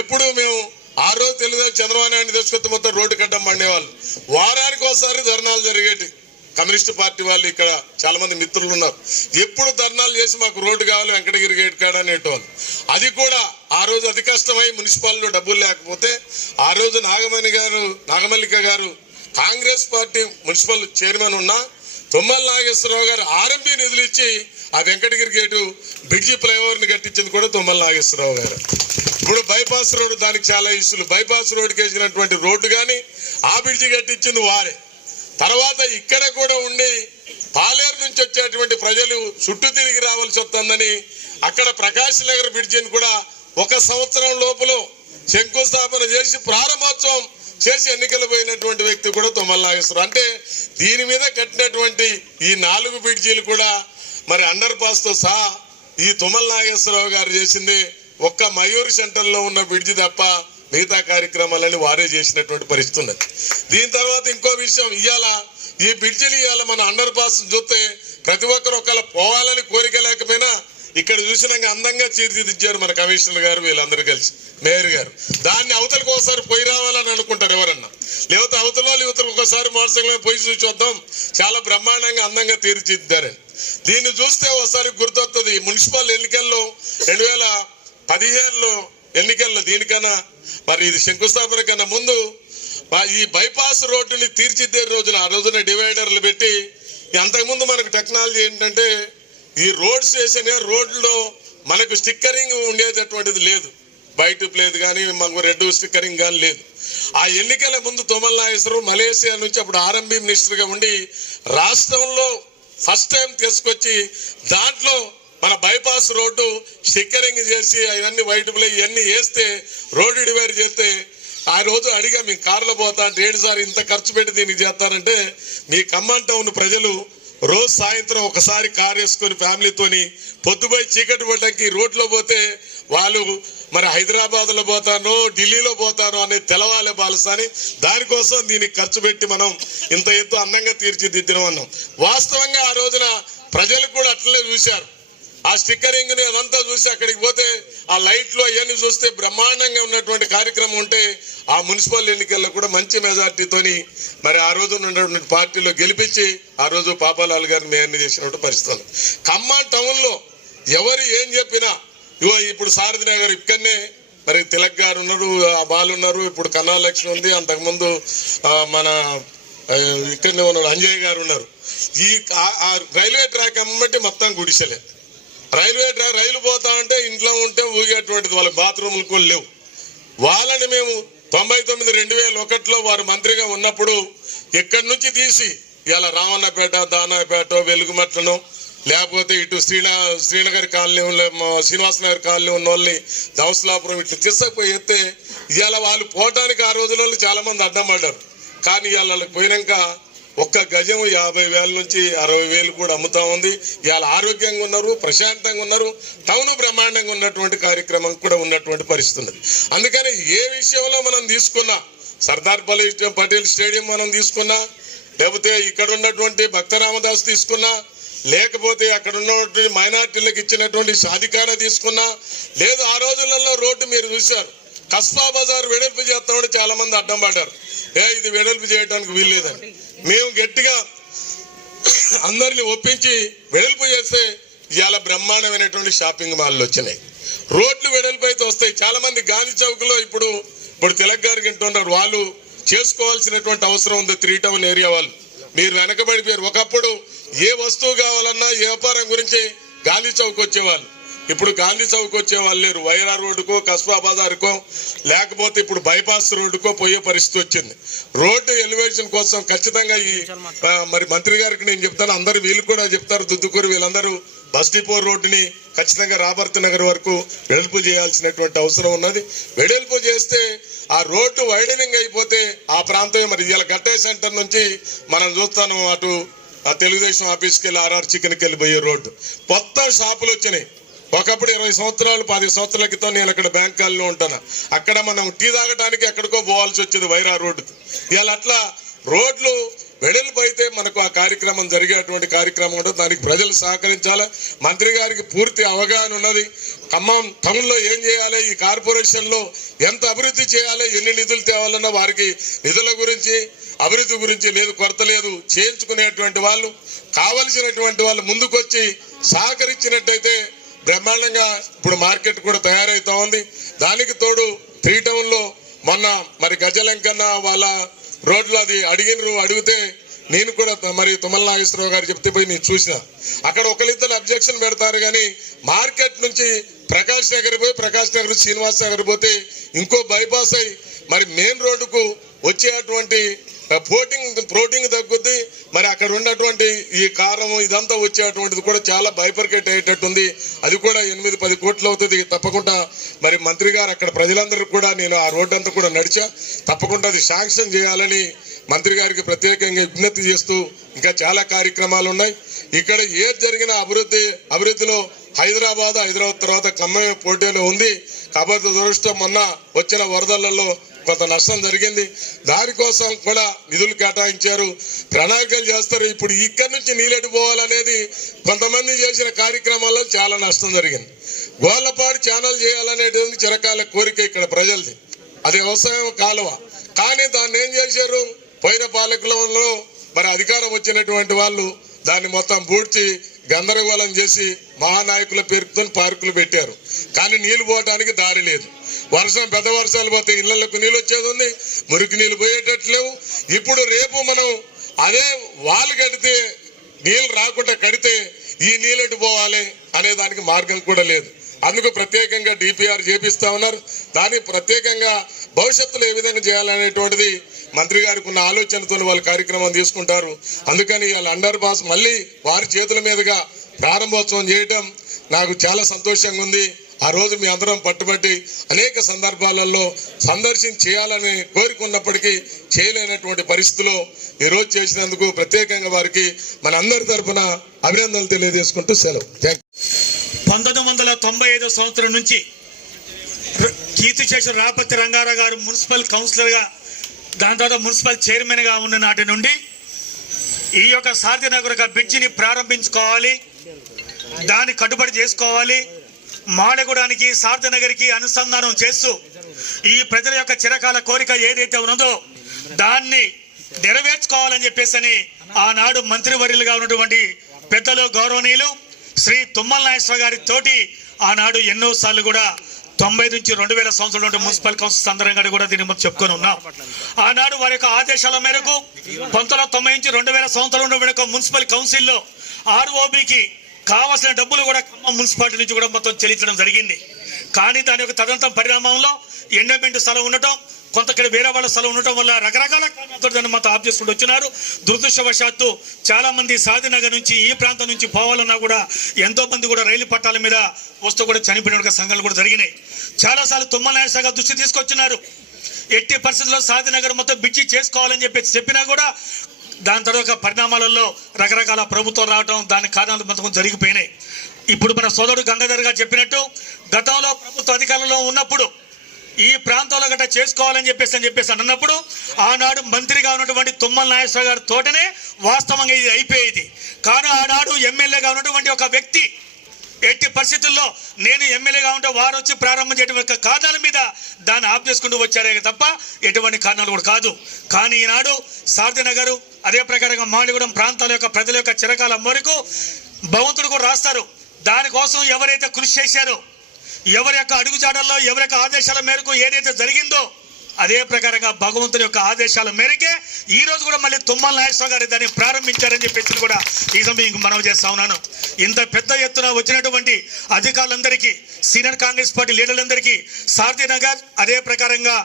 ఎప్పుడు మేము ఆ రోజు తెలుగుదేశం చంద్రబాబు నాయుడు తీసుకొస్తే మొత్తం రోడ్డు కట్టం పండేవాళ్ళు. వారానికి ఒకసారి ధర్నాలు జరిగేటి. కమ్యూనిస్ట్ పార్టీ వాళ్ళు ఇక్కడ చాలా మంది మిత్రులు ఉన్నారు. ఎప్పుడు ధర్నాలు చేసి మాకు రోడ్డు కావాలి వెంకటగిరి గేట్ కాడ అనేటోళ్ళు. అది కూడా ఆ రోజు అతి కష్టమై మున్సిపాలిటీలో డబ్బులు లేకపోతే ఆ రోజు నాగమల్లిక గారు కాంగ్రెస్ పార్టీ మున్సిపల్ చైర్మన్ ఉన్న తుమ్మల నాగేశ్వరరావు గారు ఆర్ఎంపీ నిధులు ఇచ్చి ఆ వెంకటగిరి గేటు బ్రిడ్జి ఫ్లైఓవర్ని కట్టించింది కూడా తుమ్మల నాగేశ్వరరావు గారు. ఇప్పుడు బైపాస్ రోడ్డు దానికి చాలా ఇష్యూలు. బైపాస్ రోడ్డుకి వేసినటువంటి రోడ్డు కానీ ఆ బ్రిడ్జి కట్టించింది వారే. తర్వాత ఇక్కడ కూడా ఉండి పాలేరు నుంచి వచ్చేటువంటి ప్రజలు చుట్టూ తిరిగి రావాల్సి వస్తుందని అక్కడ ప్రకాశ్ నగర్ బ్రిడ్జిని కూడా 1 సంవత్సరం లోపల శంకుస్థాపన చేసి ప్రారంభోత్సవం చేసి ఎన్నికలు పోయినటువంటి వ్యక్తి కూడా తుమ్మల నాగేశ్వరరావు. అంటే దీని మీద కట్టినటువంటి ఈ 4 బ్రిడ్జీలు కూడా మరి అండర్ పాస్ తో సహా ఈ తుమ్మల నాగేశ్వరరావు గారు చేసింది ఒక్క మయూర్ సెంటర్ లో ఉన్న బ్రిడ్జి తప్ప మిగతా కార్యక్రమాలని వారే చేసినటువంటి పరిస్థితి ఉన్నది. దీని తర్వాత ఇంకో విషయం, ఇవాళ ఈ బ్రిడ్జిలు ఇవాళ మన అండర్ పాస్ చూస్తే ప్రతి ఒక్కరు ఒకవేళ పోవాలని కోరిక లేకపోయినా ఇక్కడ చూసినాక అందంగా తీర్చిదిద్దారు మన కమిషనర్ గారు, వీళ్ళందరూ కలిసి మేయర్ గారు. దాన్ని అవతలకు ఒకసారి పోయి రావాలని అనుకుంటారు ఎవరన్నా, లేకపోతే అవతల యువతలు ఒకసారి మోటార్ సైకిల్ పోయి చూసి వద్దాం, చాలా బ్రహ్మాండంగా అందంగా తీర్చిదిద్దారని. దీన్ని చూస్తే ఒకసారి గుర్తొస్తుంది మున్సిపల్ ఎన్నికల్లో 2015లో ఎన్నికల్లో దీనికన్నా మరి ఇది శంకుస్థాపన కన్నా ముందు ఈ బైపాస్ రోడ్డుని తీర్చిద్దే రోజున ఆ రోజున డివైడర్లు పెట్టి, అంతకుముందు మనకు టెక్నాలజీ ఏంటంటే ఈ రోడ్స్ వేసిన రోడ్లో మనకు స్టిక్కరింగ్ ఉండేటటువంటిది లేదు, బయట లేదు కానీ మనకు రెడ్ స్టిక్కరింగ్ కానీ లేదు. ఆ ఎన్నికల ముందు తుమ్మల నాగేశ్వరరావు మలేషియా నుంచి అప్పుడు ఆర్ఎంబి మినిస్టర్గా ఉండి రాష్ట్రంలో ఫస్ట్ టైం తీసుకొచ్చి దాంట్లో మన బైపాస్ రోడ్డు స్టిక్కరింగ్ చేసి అవన్నీ వైట్ ప్లే ఇవన్నీ వేస్తే రోడ్డు డివైడ్ చేస్తే ఆ రోజు అడిగా మీ కార్లో పోతా అంటే ఏంటి సార్ ఇంత ఖర్చు పెట్టి దీనికి చేస్తారంటే మీ ఖమ్మం టౌన్ ప్రజలు రోజు సాయంత్రం ఒకసారి కారు వేసుకొని ఫ్యామిలీతోని పొద్దుపోయి చీకటి పడ్డానికి రోడ్లో పోతే వాళ్ళు మరి హైదరాబాద్లో పోతానో ఢిల్లీలో పోతానో అనేది తెలవాలి బాలసాని, దానికోసం దీనికి ఖర్చు పెట్టి మనం ఇంత ఎత్తు అందంగా తీర్చిదిద్దినాం అన్నాం. వాస్తవంగా ఆ రోజున ప్రజలు కూడా అట్లనే చూశారు. ఆ స్టిక్కరింగ్ ని అదంతా చూసి అక్కడికి పోతే ఆ లైట్లు అవన్నీ చూస్తే బ్రహ్మాండంగా ఉన్నటువంటి కార్యక్రమం ఉంటే ఆ మున్సిపల్ ఎన్నికల్లో కూడా మంచి మెజార్టీతోని మరి ఆ రోజు ఉన్నటువంటి పార్టీలో గెలిపించి ఆ రోజు పాపాలాల్ గారిని మేయర్ని చేసినటువంటి పరిస్థితులు. ఖమ్మం టౌన్ లో ఎవరు ఏం చెప్పినా ఇగో ఇప్పుడు సారథి నగర్ ఇక్కడనే మరి తిలక్ గారు ఉన్నారు, ఆ బాలు ఉన్నారు, ఇప్పుడు కన్నా లక్ష్మి ఉంది, అంతకుముందు మన ఇక్కడనే ఉన్నారు అంజయ్ గారు ఉన్నారు. ఈ రైల్వే ట్రాక్ అమ్మటి మొత్తం గుడిసెలే. రైలు పోతా ఉంటే ఇంట్లో ఉంటే ఊగేటువంటిది, వాళ్ళ బాత్రూములు కూడా లేవు. వాళ్ళని మేము 99-2001లో వారు మంత్రిగా ఉన్నప్పుడు ఇక్కడి నుంచి తీసి ఇలా రామన్నపేట, దానాపేట, వెలుగుమట్లను లేకపోతే ఇటు శ్రీనగర్ కాలనీ శ్రీనివాసనగర్ కాలనీ ఉన్న వాళ్ళని దవసలాపురం ఇట్లా తీసుకుపోయి ఎత్తే ఇవాళ వాళ్ళు పోవటానికి ఆ రోజులలో చాలా మంది అడ్డం పడ్డారు. కానీ ఇవాళ వాళ్ళకి పోయినాక ఒక్క గజం 50,000 నుంచి 60,000 కూడా అమ్ముతా ఉంది. ఇవాళ ఆరోగ్యంగా ఉన్నారు, ప్రశాంతంగా ఉన్నారు, టౌన్ బ్రహ్మాండంగా ఉన్నటువంటి కార్యక్రమం కూడా ఉన్నటువంటి పరిస్థితి ఉన్నది. అందుకని ఏ విషయంలో మనం తీసుకున్నా, సర్దార్ పటేల్ స్టేడియం మనం తీసుకున్నా, లేకపోతే ఇక్కడ ఉన్నటువంటి భక్త రామదాస్ తీసుకున్నా, లేకపోతే అక్కడ ఉన్నటువంటి మైనార్టీలకు ఇచ్చినటువంటి సాధికార తీసుకున్నా, లేదు ఆ రోజులలో రోడ్డు మీరు చూశారు కస్బా బజార్ వెడల్పు చేస్తామని చాలా మంది అడ్డం పడ్డారు. ఇది వెడల్పు చేయడానికి వీల్లేదని మేము గట్టిగా అందరిని ఒప్పించి వెడల్పు చేస్తే ఇవాళ బ్రహ్మాండమైనటువంటి షాపింగ్ మాల్లు వచ్చినాయి. రోడ్లు వెడల్పు అయితే వస్తాయి. చాలా మంది గాంధీ చౌక్ లో ఇప్పుడు తిలక్ గారికి వింటున్నారు, వాళ్ళు చేసుకోవాల్సినటువంటి అవసరం ఉంది. 3 టౌన్ ఏరియా వాళ్ళు మీరు వెనకబడిపోయారు. ఒకప్పుడు ఏ వస్తువు కావాలన్నా ఏ వ్యాపారం గురించి గాంధీ చౌక్ వచ్చేవాళ్ళు, ఇప్పుడు గాంధీ చౌక్ వచ్చే వాళ్ళు లేరు. వైరా రోడ్డుకో, కస్బా బజార్కో, లేకపోతే ఇప్పుడు బైపాస్ రోడ్డుకో పోయే పరిస్థితి వచ్చింది. రోడ్డు ఎలివేషన్ కోసం ఖచ్చితంగా ఈ మరి మంత్రి గారికి నేను చెప్తాను, అందరు వీళ్ళు కూడా చెప్తారు, దుద్దుకూరు వీళ్ళందరూ బస్ డిపో రోడ్డుని ఖచ్చితంగా రాబర్త్ నగర్ వరకు వెడల్పు చేయాల్సినటువంటి అవసరం ఉన్నది. వెడల్పు చేస్తే ఆ రోడ్డు వైడనింగ్ అయిపోతే ఆ ప్రాంతం మరి ఇలా గట్టే సెంటర్ నుంచి మనం చూస్తాను అటు ఆ తెలుగుదేశం ఆఫీస్కి వెళ్ళి ఆర్ఆర్ చికెన్కి వెళ్ళి పోయే రోడ్డు మొత్తం షాపులు వచ్చినాయి. ఒకప్పుడు 20 సంవత్సరాలు 10 సంవత్సరాల క్రితం నేను అక్కడ బ్యాంక్ కాలనీలో ఉంటాను, అక్కడ మనం టీ తాగడానికి ఎక్కడికో పోవాల్సి వచ్చేది వైరా రోడ్డుకు. ఇవాళ అట్లా రోడ్లు వెడల్పు అయితే మనకు ఆ కార్యక్రమం జరిగేటువంటి కార్యక్రమం ఉంటుంది. దానికి ప్రజలు సహకరించాలి. మంత్రి గారికి పూర్తి అవగాహన ఉన్నది. ఖమ్మం టౌన్లో ఏం చేయాలి, ఈ కార్పొరేషన్లో ఎంత అభివృద్ధి చేయాలి, ఎన్ని నిధులు తేవాలన్నా వారికి నిధుల గురించి అభివృద్ధి గురించి లేదు, కొరత లేదు. చేయించుకునేటువంటి వాళ్ళు కావలసినటువంటి వాళ్ళు ముందుకొచ్చి సహకరించినట్టయితే బ్రహ్మాండంగా ఇప్పుడు మార్కెట్ కూడా తయారైతా ఉంది. దానికి తోడు 3 టౌన్లో మొన్న మరి గజలంకన్న వాళ్ళ రోడ్లు అది అడిగితే నేను కూడా మరి తుమ్మల నాగేశ్వరరావు గారు చెప్తే పోయి నేను చూసిన, అక్కడ ఒకరిద్దరు అబ్జెక్షన్ పెడతారు కానీ మార్కెట్ నుంచి ప్రకాష్ నగర్ పోయి ప్రకాష్ నగర్ శ్రీనివాస్ నగర్ పోతే ఇంకో బైపాస్ అయి మరి మెయిన్ రోడ్డుకు వచ్చేటువంటి ప్రోటీన్ తగ్గుద్ది. మరి అక్కడ ఉన్నటువంటి ఈ కారం ఇదంతా వచ్చేటువంటిది కూడా చాలా బైఫర్కేట్ అయ్యేటట్టుంది. అది కూడా 8-10 కోట్లు అవుతుంది తప్పకుండా. మరి మంత్రి గారు అక్కడ ప్రజలందరికీ కూడా నేను ఆ రోడ్డు అంతా కూడా నడిచా, తప్పకుండా అది శాంక్షన్ చేయాలని మంత్రి గారికి ప్రత్యేకంగా విజ్ఞప్తి చేస్తూ ఇంకా చాలా కార్యక్రమాలు ఉన్నాయి. ఇక్కడ ఏది జరిగిన అభివృద్ధిలో హైదరాబాద్ తర్వాత ఖమ్మం పోటీలో ఉంది. కాబట్టి దురదృష్టం మొన్న వచ్చిన వరదలలో కొంత నష్టం జరిగింది. దానికోసం కూడా నిధులు కేటాయించారు, ప్రణాళికలు చేస్తారు. ఇప్పుడు ఇక్కడి నుంచి నీళ్ళెటు పోవాలనేది కొంతమంది చేసిన కార్యక్రమాల్లో చాలా నష్టం జరిగింది. గోళ్లపాడు ఛానల్ చేయాలనేటువంటి చిరకాల కోరిక ఇక్కడ ప్రజలది. అది వ్యవసాయం కాలువ. కానీ దాన్ని ఏం చేశారు, పోయిన పాలకులలో మరి అధికారం వచ్చినటువంటి వాళ్ళు దాన్ని మొత్తం పూడ్చి గందరగోళం చేసి మహానాయకుల పేరుతో పార్కులు పెట్టారు. కానీ నీళ్లు పోవడానికి దారి లేదు. పెద్ద వర్షాలు పోతే ఇళ్లకు నీళ్ళు వచ్చేది ఉంది, మురికి నీళ్ళు పోయేటట్లేవు. ఇప్పుడు రేపు మనం అదే వాళ్ళు కడితే నీళ్ళు రాకుండా కడితే ఈ నీళ్ళెటు పోవాలి అనే దానికి మార్గం కూడా లేదు. అందుకు ప్రత్యేకంగా డిపిఆర్ చేపిస్తా ఉన్నారు. దాన్ని ప్రత్యేకంగా భవిష్యత్తులో ఏ విధంగా చేయాలనేటువంటిది మంత్రి గారికి ఉన్న ఆలోచనతో వాళ్ళు కార్యక్రమం తీసుకుంటారు. అందుకని వాళ్ళ అండర్ పాస్ మళ్ళీ వారి చేతుల మీదుగా ప్రారంభోత్సవం చేయటం నాకు చాలా సంతోషంగా ఉంది. ఆ రోజు మీ అందరం పట్టుబట్టి అనేక సందర్భాలలో సందర్శన చేయాలని కోరుకున్నప్పటికీ చేయలేనటువంటి పరిస్థితిలో ఈరోజు చేసినందుకు ప్రత్యేకంగా వారికి మన అందరి తరఫున అభినందనలు తెలియజేసుకుంటూ సెలవు. 1995 సంవత్సరం నుంచి కీర్తిశేషులు రాపతి రంగారావు గారు మున్సిపల్ కౌన్సిలర్గా, దాని తర్వాత మున్సిపల్ చైర్మన్గా ఉన్న నాటి నుండి ఈ యొక్క సారథినగర్ యొక్క బ్రిడ్జిని ప్రారంభించుకోవాలి, దాన్ని కట్టుబడి చేసుకోవాలి, మాడగూడానికి సారథినగర్కి అనుసంధానం చేస్తూ ఈ ప్రజల యొక్క చిరకాల కోరిక ఏదైతే ఉన్నదో దాన్ని నెరవేర్చుకోవాలని చెప్పేసి ఆనాడు మంత్రివర్యులుగా ఉన్నటువంటి పెద్దలు గౌరవనీయులు శ్రీ తుమ్మల నాగేశ్వరరావు గారి తోటి ఆనాడు ఎన్నోసార్లు కూడా 90 నుంచి 2000 సంవత్సరంలో మున్సిపల్ కౌన్సిల్ సందర్భంగా కూడా దీన్ని మనం చెప్పుకొని ఉన్నాం. ఆనాడు వారి యొక్క ఆదేశాల మేరకు 1990 నుంచి 2000 సంవత్సరంలో మున్సిపల్ కౌన్సిల్లో ఆర్ఓబికి కావాల్సిన డబ్బులు కూడా ఖమ్మం మున్సిపాలిటీ నుంచి కూడా మొత్తం చెల్లించడం జరిగింది. కానీ దాని యొక్క తదనంతర పరిణామంలో ఎండోమెంట్ స్థలం ఉండటం, కొంత ఇక్కడ వేరే వాళ్ళ స్థలం ఉండటం వల్ల రకరకాల కారణాలతో దాన్ని మొత్తం ఆఫ్ చేసుకుంటూ వచ్చినారు. దురదృష్టవశాత్తు చాలా మంది సాధినగర్ నుంచి ఈ ప్రాంతం నుంచి పోవాలన్నా కూడా ఎంతో మంది కూడా రైలు పట్టాల మీద వస్తూ కూడా చనిపోయిన సంఘటనలు కూడా జరిగినాయి. చాలాసార్లు తుమ్మల నాగేశ్వరరావు గారు దృష్టి తీసుకొచ్చినారు. ఎట్టి పరిస్థితుల్లో సాధినగర్ మొత్తం బిడ్జి చేసుకోవాలని చెప్పినా కూడా దాని తర్వాత పరిణామాలలో రకరకాల ప్రభుత్వం రావడం, దాని కారణాలు మొత్తం జరిగిపోయినాయి. ఇప్పుడు మన సోదరుడు గంగాధర్ గారు చెప్పినట్టు గతంలో ప్రభుత్వ అధికారంలో ఉన్నప్పుడు ఈ ప్రాంతంలో గట్రా చేసుకోవాలని చెప్పేసి అన్నప్పుడు ఆనాడు మంత్రిగా ఉన్నటువంటి తుమ్మల నాగేశ్వరరావు గారి తోటనే వాస్తవంగా ఇది అయిపోయేది. కానీ ఆనాడు ఎమ్మెల్యేగా ఉన్నటువంటి ఒక వ్యక్తి ఎట్టి పరిస్థితుల్లో నేను ఎమ్మెల్యేగా ఉంటే వారు వచ్చి ప్రారంభం చేయడం యొక్క కారణాల మీద దాన్ని ఆఫ్ చేసుకుంటూ వచ్చారే తప్ప ఎటువంటి కారణాలు కూడా కాదు. కానీ ఈనాడు సారథినగర్ అదే ప్రకారంగా మాడిగూడెం ప్రాంతాల యొక్క ప్రజల యొక్క చిరకాల మేరకు భగవంతుడు కూడా రాస్తారు. దానికోసం ఎవరైతే కృషి చేశారో, ఎవరి యొక్క అడుగుజాడల్లో ఎవరి యొక్క ఆదేశాల మేరకు ఏదైతే జరిగిందో అదే ప్రకారంగా భగవంతుని యొక్క ఆదేశాల మేరకే ఈ రోజు కూడా మళ్ళీ తుమ్మల నాగేశ్వరరావు గారు దాన్ని ప్రారంభించారని చెప్పేసి కూడా ఈ సమయం మనవి చేస్తా ఉన్నాను. ఇంత పెద్ద ఎత్తున వచ్చినటువంటి అధికారులందరికీ, సీనియర్ కాంగ్రెస్ పార్టీ లీడర్లందరికీ, సారథినగర్ అదే ప్రకారంగా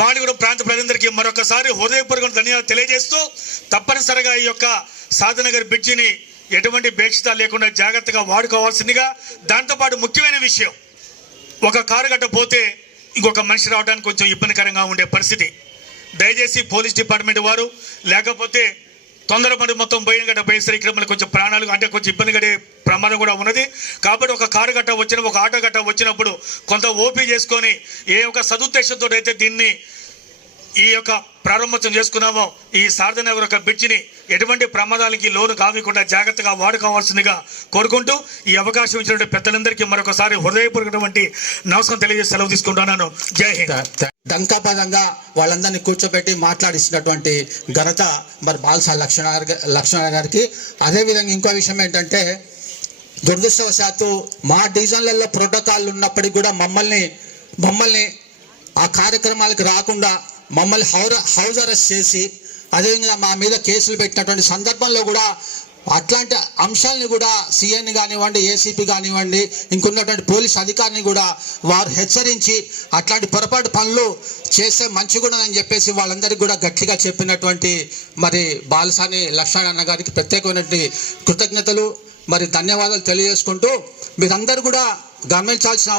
మాడిగూడెం ప్రాంత ప్రజలందరికీ మరొకసారి హృదయపూర్వక ధన్యవాదాలు తెలియజేస్తూ తప్పనిసరిగా ఈ యొక్క సారథినగర్ బ్రిడ్జిని ఎటువంటి బేక్షిత లేకుండా జాగ్రత్తగా వాడుకోవాల్సిందిగా, దాంతోపాటు ముఖ్యమైన విషయం, ఒక కారు గట్ట పోతే ఇంకొక మనిషి రావడానికి కొంచెం ఇబ్బందికరంగా ఉండే పరిస్థితి. దయచేసి పోలీస్ డిపార్ట్మెంట్ వారు లేకపోతే తొందరపడి మొత్తం పోయేసరికి ఇక్కడ మనకు కొంచెం ప్రాణాలు అంటే కొంచెం ఇబ్బంది పడే ప్రమాదం కూడా ఉన్నది. కాబట్టి ఒక కారు గట్ట వచ్చిన ఒక ఆటో గట్ట వచ్చినప్పుడు కొంత ఓపీ చేసుకొని ఏ ఒక సదుద్దేశంతో అయితే దీన్ని ఈ యొక్క ప్రారంభోత్సవం చేసుకున్నామో ఈ సారథినగర్ యొక్క బ్రిడ్జిని ఎటువంటి ప్రమాదాలకి లోను కాకుండా జాగ్రత్తగా వాడుకోవాల్సిందిగా కోరుకుంటూ ఈ అవకాశం ఇచ్చినటువంటి పెద్దలందరికీ మరొకసారి హృదయపూర్వకటువంటి నమస్కారం తెలియజేసి సెలవు తీసుకుంటున్నాను. జై హింద్. దంకాపదంగా వాళ్ళందరినీ కూర్చోబెట్టి మాట్లాడిస్తున్నటువంటి ఘనత మరి బాల్సా లక్ష్మణ గారికి. అదేవిధంగా ఇంకో విషయం ఏంటంటే, దురదృష్టవశాత్తు మా డివిజన్లలో ప్రోటోకాల్ ఉన్నప్పటికీ కూడా మమ్మల్ని ఆ కార్యక్రమాలకు రాకుండా మమ్మల్ని హౌస్ అరెస్ట్ చేసి అదేవిధంగా మా మీద కేసులు పెట్టినటువంటి సందర్భంలో కూడా అట్లాంటి అంశాలని కూడా సిఎన్ కానివ్వండి, ఏసీపీ కానివ్వండి, ఇంకున్నటువంటి పోలీస్ అధికారిని కూడా వారు హెచ్చరించి అట్లాంటి పొరపాటు పనులు చేస్తే మంచిగుండదని చెప్పేసి వాళ్ళందరికీ కూడా గట్టిగా చెప్పినటువంటి మరి బాలసాని లక్ష్మణ అన్న గారికి ప్రత్యేకమైనటువంటి కృతజ్ఞతలు మరి ధన్యవాదాలు తెలియజేసుకుంటూ, మీరందరూ కూడా గమనించాల్సిన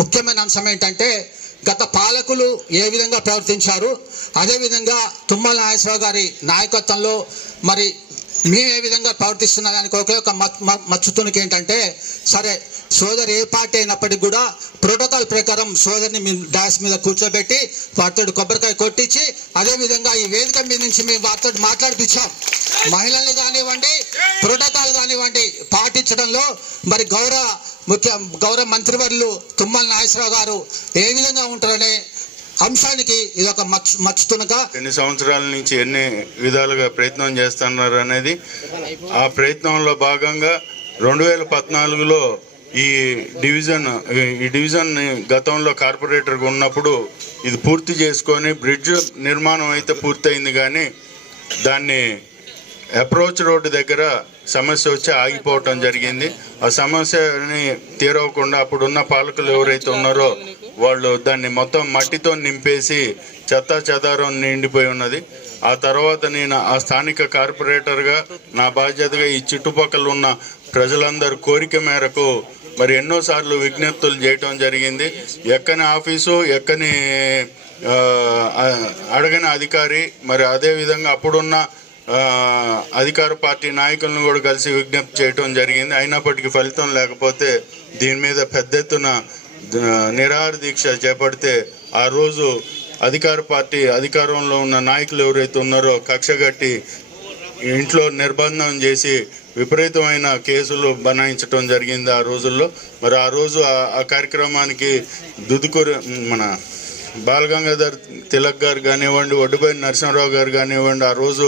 ముఖ్యమైన అంశం ఏంటంటే గత పాలకులు ఏ విధంగా ప్రవర్తించారు, అదేవిధంగా తుమ్మల నాగేశ్వరరావు గారి నాయకత్వంలో మరి మేము ఏ విధంగా ప్రవర్తిస్తున్న దానికి ఒకే ఒక మచ్చుతునికి ఏంటంటే, సరే సోదరు ఏ పార్టీ అయినప్పటికీ కూడా ప్రోటోకాల్ ప్రకారం సోదరిని మేము డాస్ మీద కూర్చోబెట్టి వారితో కొబ్బరికాయ కొట్టించి, అదేవిధంగా ఈ వేదిక మీద నుంచి మేము వారితో మాట్లాడిపించాం. మహిళల్ని కానివ్వండి, ప్రోటోకాల్ కానివ్వండి పాటించడంలో మరి గౌరవ మంత్రివర్యులు తుమ్మల నాగేశ్వరరావు గారు ఏ విధంగా ఉంటారనే అంశానికి ఇది ఒక మచ్చుతునక. ఎన్ని సంవత్సరాల నుంచి ఎన్ని విధాలుగా ప్రయత్నం చేస్తున్నారు అనేది, ఆ ప్రయత్నంలో భాగంగా 2014లో ఈ డివిజన్ గతంలో కార్పొరేటర్గా ఉన్నప్పుడు ఇది పూర్తి చేసుకొని బ్రిడ్జ్ నిర్మాణం అయితే పూర్తయింది, కానీ దాన్ని అప్రోచ్ రోడ్డు దగ్గర సమస్య వచ్చి ఆగిపోవటం జరిగింది. ఆ సమస్యని తీరవకుండా అప్పుడున్న పాలకులు ఎవరైతే ఉన్నారో వాళ్ళు దాన్ని మొత్తం మట్టితో నింపేసి చెత్తా చెదారం నిండిపోయి ఉన్నది. ఆ తర్వాత నేను ఆ స్థానిక కార్పొరేటర్గా నా బాధ్యతగా ఈ చుట్టుపక్కల ఉన్న ప్రజలందరి కోరిక మేరకు మరి ఎన్నోసార్లు విజ్ఞప్తులు చేయటం జరిగింది. ఎక్కని ఆఫీసు, ఎక్కని అడగని అధికారి, మరి అదేవిధంగా అప్పుడున్న అధికార పార్టీ నాయకులను కూడా కలిసి విజ్ఞప్తి చేయటం జరిగింది. అయినప్పటికీ ఫలితం లేకపోతే దీని మీద పెద్ద ఎత్తున నిరాహార దీక్ష చేపడితే ఆ రోజు అధికార పార్టీ అధికారంలో ఉన్న నాయకులు ఎవరైతే ఉన్నారో కక్షగట్టి ఇంట్లో నిర్బంధం చేసి విపరీతమైన కేసులు బనాయించడం జరిగింది ఆ రోజుల్లో. మరి ఆ రోజు ఆ కార్యక్రమానికి మన బాలగంగాధర్ తిలక్ గారు కానివ్వండి, ఒడ్డుపైన నరసింహరావు గారు కానివ్వండి, ఆ రోజు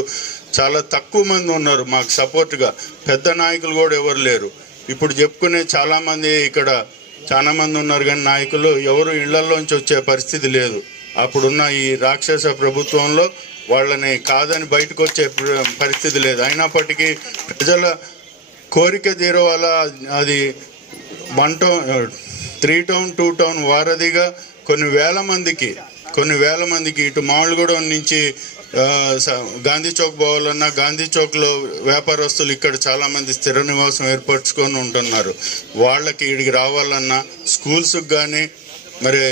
చాలా తక్కువ మంది ఉన్నారు మాకు సపోర్ట్గా. పెద్ద నాయకులు కూడా ఎవరు లేరు. ఇప్పుడు చెప్పుకునే చాలామంది ఇక్కడ చాలా మంది ఉన్నారు, కానీ నాయకులు ఎవరు ఇళ్లలోంచి వచ్చే పరిస్థితి లేదు. అప్పుడున్న ఈ రాక్షస ప్రభుత్వంలో వాళ్ళని కాదని బయటకు వచ్చే పరిస్థితి లేదు. అయినప్పటికీ ప్రజల కోరిక తీరవాల అది 1 టౌన్ 3 టౌన్ 2 టౌన్ వారధిగా కొన్ని వేల మందికి ఇటు మామిడిగూడెం నుంచి గాంధీ చౌక్ పోవాలన్నా గాంధీ చౌక్లో వ్యాపారస్తులు ఇక్కడ చాలామంది స్థిర నివాసం ఏర్పరచుకొని ఉంటున్నారు. వాళ్ళకి ఇక్కడికి రావాలన్నా స్కూల్స్కి కానీ మరి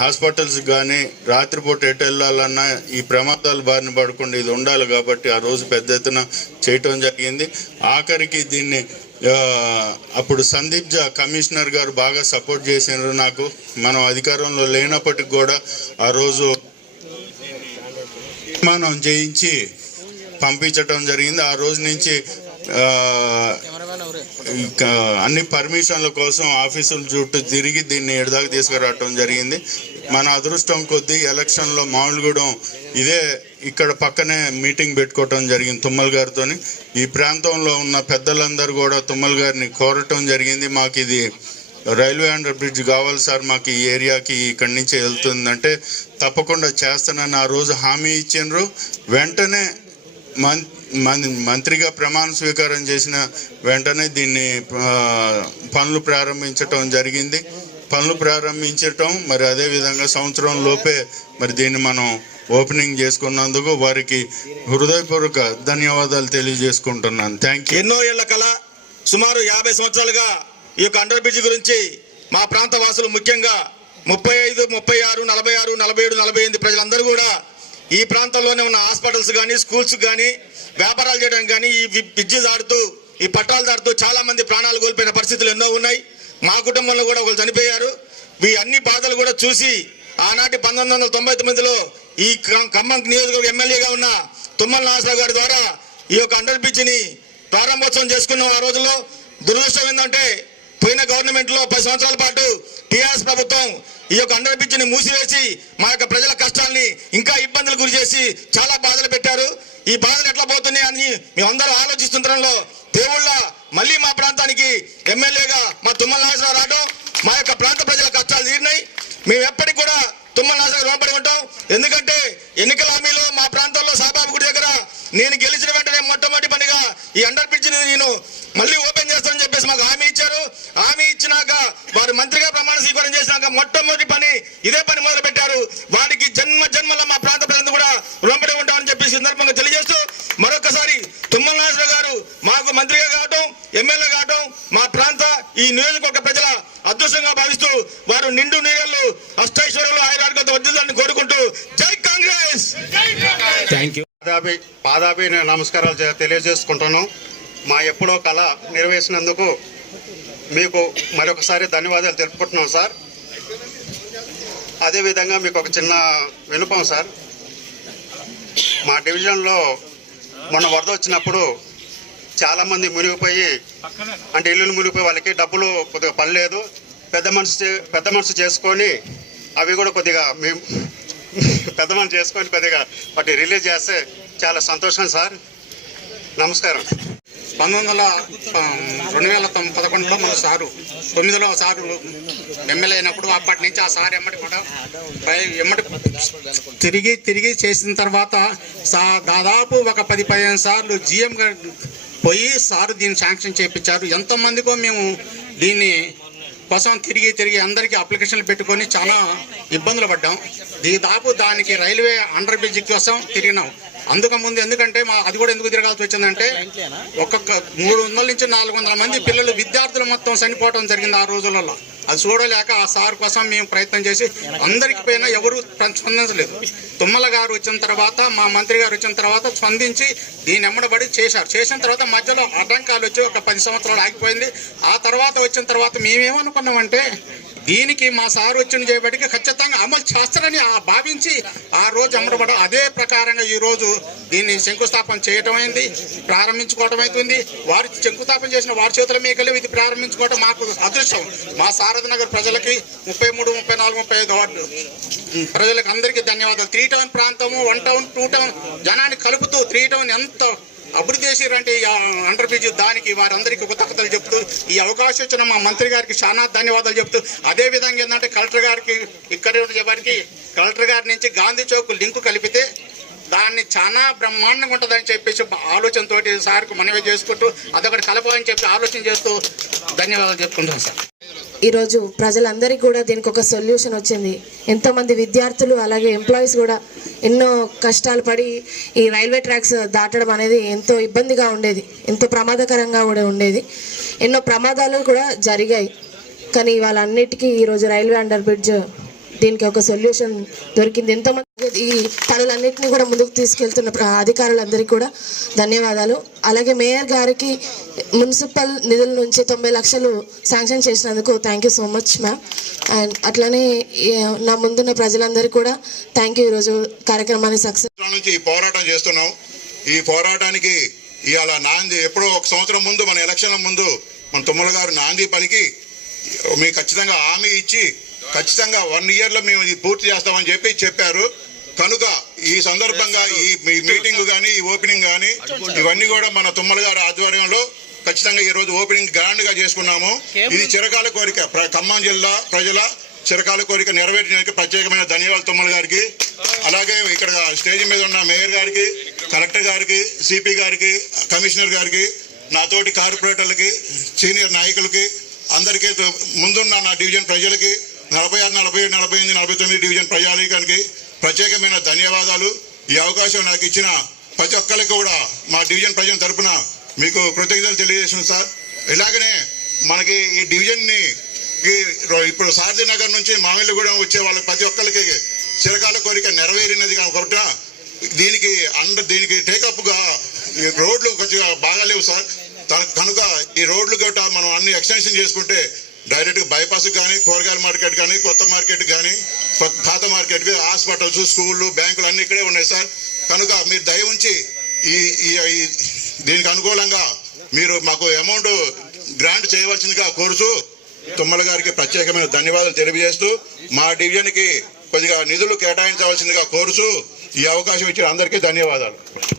హాస్పిటల్స్కి కానీ రాత్రిపూట ఎటు వెళ్ళాలన్నా ఈ ప్రమాదాలు బారిన పడకుండా ఇది ఉండాలి. కాబట్టి ఆ రోజు పెద్ద ఎత్తున చేయటం జరిగింది. ఆఖరికి దీన్ని అప్పుడు సందీప్ జా కమిషనర్ గారు బాగా సపోర్ట్ చేసినారు నాకు. మనం అధికారంలో లేనప్పటికి కూడా ఆ రోజు నిర్మాణం చేయించి పంపించటం జరిగింది. ఆ రోజు నుంచి అన్ని పర్మిషన్ల కోసం ఆఫీసుల చుట్టూ తిరిగి దీన్ని ఎడదాకా తీసుకురావటం జరిగింది. మన అదృష్టం కొద్దీ ఎలక్షన్లో మామిడిగూడెం ఇదే ఇక్కడ పక్కనే మీటింగ్ పెట్టుకోవటం జరిగింది తుమ్మల గారితో. ఈ ప్రాంతంలో ఉన్న పెద్దలందరూ కూడా తుమ్మల గారిని కోరటం జరిగింది. మాకు ఇది రైల్వే అండర్ బ్రిడ్జ్ కావాలి సార్, మాకు ఈ ఏరియాకి ఇక్కడి నుంచి వెళ్తుందంటే తప్పకుండా చేస్తానని ఆ రోజు హామీ ఇచ్చిండ్రు. వెంటనే మంత్రిగా ప్రమాణ స్వీకారం చేసిన వెంటనే దీన్ని పనులు ప్రారంభించటం జరిగింది. పనులు ప్రారంభించటం మరి అదేవిధంగా సంవత్సరం లోపే మరి దీన్ని మనం ఓపెనింగ్ చేసుకున్నందుకు వారికి హృదయపూర్వక ధన్యవాదాలు తెలియజేసుకుంటున్నాను. Thank you. ఎన్నో ఏళ్ల కళ, సుమారు 50 సంవత్సరాలుగా ఈ యొక్క అండర్ బ్రిడ్జ్ గురించి మా ప్రాంత వాసులు ముఖ్యంగా 35, 36, 46, 47, 48 ప్రజలందరూ కూడా ఈ ప్రాంతంలోనే ఉన్న హాస్పిటల్స్ కానీ స్కూల్స్ కానీ వ్యాపారాలు చేయడానికి కానీ ఈ బ్రిడ్జి దాడుతూ ఈ పట్టాలు దాడుతూ చాలా మంది ప్రాణాలు కోల్పోయిన పరిస్థితులు ఎన్నో ఉన్నాయి. మా కుటుంబంలో కూడా ఒకరు చనిపోయారు. ఈ అన్ని బాధలు కూడా చూసి ఆనాటి 1999లో ఈ ఖమ్మం నియోజకవర్గ ఎమ్మెల్యేగా ఉన్న తుమ్మల నాగేశ్వరరావు గారి ద్వారా ఈ యొక్క అండర్ బ్రిడ్జిని ప్రారంభోత్సవం చేసుకున్నాం. ఆ రోజుల్లో దురదృష్టం ఏంటంటే పోయిన గవర్నమెంట్లో 10 సంవత్సరాల పాటు టీఆర్ఎస్ ప్రభుత్వం ఈ యొక్క అండర్ బ్రిడ్జిని మూసివేసి మా యొక్క ప్రజల కష్టాలని ఇంకా ఇబ్బందులు గురి చేసి చాలా బాధలు పెట్టారు. ఈ బాధలు ఎట్లా పోతున్నాయి అని మేమందరూ ఆలోచిస్తుండడంలో దేవుళ్ళ మళ్ళీ మా ప్రాంతానికి ఎమ్మెల్యేగా మా తుమ్మల నాగేశ్వరరావు రావడం, మా యొక్క ప్రాంత ప్రజల కష్టాలు తీరినాయి. మేము ఎప్పటికి కూడా తుమ్మల నాగేశ్వరరావు రుణపడి ఉంటాం. ఎందుకంటే ఎన్నికల హామీలో మా ప్రాంతంలో సాబాబు గుడి దగ్గర నేను గెలిచిన వెంటనే మొట్టమొదటి పనిగా ఈ అండర్ బ్రిడ్జిని మొట్టమొదటి పని ఇదే పని మొదలు పెట్టారు. వారికి జన్మల మా ప్రాంత ప్రజలు కూడా రుణపడి ఉంటామని చెప్పి సందర్భంగా తెలియజేస్తూ మరొకసారి తుమ్మల నాగేశ్వరరావు గారు మాకు మంత్రిగా కావడం, ఎమ్మెల్యే కావడం మా ప్రాంత ఈ నియోజకవర్గ ప్రజల అదృష్టంగా భావిస్తూ వారు నిండు నీళ్ళు అష్టైశ్వర్యాలు ఆయురారోగ్యంతో వర్ధిల్లాలని కోరుకుంటూ జై కాంగ్రెస్. పాదాభి నమస్కారాలు తెలియజేసుకుంటాను. మా ఎప్పుడో కళ నెరవేర్చినందుకు మీకు మరొకసారి ధన్యవాదాలు తెలుపుకుంటున్నాం సార్. అదేవిధంగా మీకు ఒక చిన్న విన్నపం సార్. మా డివిజన్లో మొన్న వరద వచ్చినప్పుడు చాలామంది మునిగిపోయి, అంటే ఇల్లులు మునిగిపోయి వాళ్ళకి డబ్బులు కొద్దిగా పడలేదు. పెద్ద మనసు చేసుకొని అవి కూడా కొద్దిగా మేము పెద్ద మనసు చేసుకొని కొద్దిగా వాటి రిలీజ్ చేస్తే చాలా సంతోషం సార్. నమస్కారం. 2011లో మన సారు 9లో సారు ఎమ్మెల్యే అయినప్పుడు అప్పటి నుంచి ఆ సార్ ఎమ్మటి కూడా తిరిగి చేసిన తర్వాత దాదాపు ఒక 10-15 సార్లు జిఎం గారు పోయి సారు దీన్ని శాంక్షన్ చేయించారు. ఎంతమందికో మేము దీన్ని కోసం తిరిగి అందరికీ అప్లికేషన్లు పెట్టుకొని చాలా ఇబ్బందులు పడ్డాం. దాదాపు దానికి రైల్వే అండర్ బ్రిడ్జ్ కోసం తిరిగినాం. ముందు ఎందుకంటే అది కూడా ఎందుకు తిరగాల్సి వచ్చిందంటే ఒక్కొక్క 300 నుంచి 400 మంది పిల్లలు విద్యార్థులు మొత్తం చనిపోవడం జరిగింది ఆ రోజులలో. అది చూడలేక ఆ సార్ కోసం మేము ప్రయత్నం చేసి అందరికి పోయినా ఎవరు స్పందించలేదు. తుమ్మల గారు వచ్చిన తర్వాత, మా మంత్రి గారు వచ్చిన తర్వాత స్పందించి దీని ఎమ్మడబడి చేసిన తర్వాత మధ్యలో అడ్డంకాలు వచ్చి ఒక 10 సంవత్సరాలు ఆగిపోయింది. ఆ తర్వాత వచ్చిన తర్వాత మేమేమనుకున్నామంటే దీనికి మా సార్ వచ్చిన చేయబడికి ఖచ్చితంగా అమలు చేస్తారని భావించి ఆ రోజు అమ్మడబడ అదే ప్రకారంగా ఈరోజు దీన్ని శంకుస్థాపన చేయటం అయింది, ప్రారంభించుకోవటం అవుతుంది. వారి శంకుస్థాపన చేసిన వారి చేతుల మీకలే ఇది ప్రారంభించుకోవటం మాకు అదృష్టం. మా సారథి నగర్ ప్రజలకి 33, 34, 35 వార్డు ప్రజలకు అందరికీ ధన్యవాదాలు. 3 టౌన్ ప్రాంతము, 1 టౌన్, 2 టౌన్ జనాన్ని కలుపుతూ 3 టౌన్ ఎంత అభివృద్ధి చేసిరంటే అండర్ బ్రిడ్జ్, దానికి వారందరికీ కృతజ్ఞతలు చెప్తూ ఈ అవకాశం ఇచ్చిన మా మంత్రి గారికి చాలా ధన్యవాదాలు చెప్తూ, అదేవిధంగా ఏంటంటే కలెక్టర్ గారికి ఇక్కడ వారికి కలెక్టర్ గారి నుంచి గాంధీ చౌక్ లింకు కలిపితే దాన్ని చాలా బ్రహ్మాండంగా ఉంటుందని చెప్పేసి ఆలోచనతో సార్కు మనవి చేసుకుంటూ అదొకటి కలపాలని చెప్పి ఆలోచన చేస్తూ ధన్యవాదాలు చెప్పుకుంటాను సార్. ఈరోజు ప్రజలందరికీ కూడా దీనికి ఒక సొల్యూషన్ వచ్చింది. ఎంతోమంది విద్యార్థులు అలాగే ఎంప్లాయీస్ కూడా ఎన్నో కష్టాలు పడి ఈ రైల్వే ట్రాక్స్ దాటడం అనేది ఎంతో ఇబ్బందిగా ఉండేది, ఎంతో ప్రమాదకరంగా కూడా ఉండేది. ఎన్నో ప్రమాదాలు కూడా జరిగాయి. కానీ వాళ్ళన్నిటికీ ఈరోజు రైల్వే అండర్ బ్రిడ్జ్ దీనికి ఒక సొల్యూషన్ దొరికింది. ఎంతోమంది ఈ పనులన్నింటినీ కూడా ముందుకు తీసుకెళ్తున్న అధికారులందరికీ కూడా ధన్యవాదాలు. అలాగే మేయర్ గారికి మున్సిపల్ నిధుల నుంచి 90 లక్షలు శాంక్షన్ చేసినందుకు thank you so much ma'am. And అట్లానే నా ముందున్న ప్రజలందరికీ కూడా థ్యాంక్ యూ. ఈరోజు కార్యక్రమాన్ని సక్సెస్ నుంచి ఈ పోరాటం చేస్తున్నాం. ఈ పోరాటానికి ఇవాళ నాంది ఎప్పుడో 1 సంవత్సరం ముందు మన ఎలక్షన్ల ముందు మన తుమ్మల గారు నాంది పలికి మీకు ఖచ్చితంగా హామీ ఇచ్చి ఖచ్చితంగా 1 ఇయర్లో మేము ఇది పూర్తి చేస్తామని చెప్పారు. కనుక ఈ సందర్భంగా ఈ మీటింగ్ కానీ ఈ ఓపెనింగ్ కానీ ఇవన్నీ కూడా మన తుమ్మల గారి ఆధ్వర్యంలో ఖచ్చితంగా ఈ రోజు ఓపెనింగ్ గ్రాండ్ గా చేసుకున్నాము. ఇది చిరకాల కోరిక, ఖమ్మం జిల్లా ప్రజల చిరకాల కోరిక నెరవేర్చడానికి ప్రత్యేకమైన ధన్యవాదాలు తుమ్మల గారికి. అలాగే ఇక్కడ స్టేజ్ మీద ఉన్న మేయర్ గారికి, కలెక్టర్ గారికి, సిపి గారికి, కమిషనర్ గారికి, నాతోటి కార్పొరేటర్లకి, సీనియర్ నాయకులకి, అందరికీ ముందున్న నా డివిజన్ ప్రజలకి, 46, 47, 48, 49 డివిజన్ ప్రజానీకానికి ప్రత్యేకమైన ధన్యవాదాలు. ఈ అవకాశం నాకు ఇచ్చిన ప్రతి ఒక్కరికి కూడా మా డివిజన్ ప్రజల తరఫున మీకు కృతజ్ఞతలు తెలియజేస్తున్నాను సార్. ఇలాగనే మనకి ఈ డివిజన్ని ఇప్పుడు సారథి నగర్ నుంచి మామిళ్ళగూడెం వచ్చే వాళ్ళకి ప్రతి ఒక్కరికి చిరకాల కోరిక నెరవేరినది కాబట్టి దీనికి టేకప్గా రోడ్లు కొంచెం బాగాలేవు సార్. కనుక ఈ రోడ్లు గట్రా మనం అన్ని ఎక్స్టెన్షన్ చేసుకుంటే డైరెక్ట్గా బైపాస్ కానీ, కూరగాయల మార్కెట్ కానీ, కొత్త మార్కెట్ కానీ, పాత మార్కెట్, హాస్పిటల్స్, స్కూళ్ళు, బ్యాంకులు అన్ని ఇక్కడే ఉన్నాయి సార్. కనుక మీరు దయ ఉంచి దీనికి అనుకూలంగా మీరు మాకు అమౌంట్ గ్రాంట్ చేయవలసిందిగా కోరుతూ తుమ్మల గారికి ప్రత్యేకమైన ధన్యవాదాలు తెలియజేస్తూ మా డివిజన్కి కొద్దిగా నిధులు కేటాయించవలసిందిగా కోరుతూ ఈ అవకాశం ఇచ్చిన అందరికీ ధన్యవాదాలు.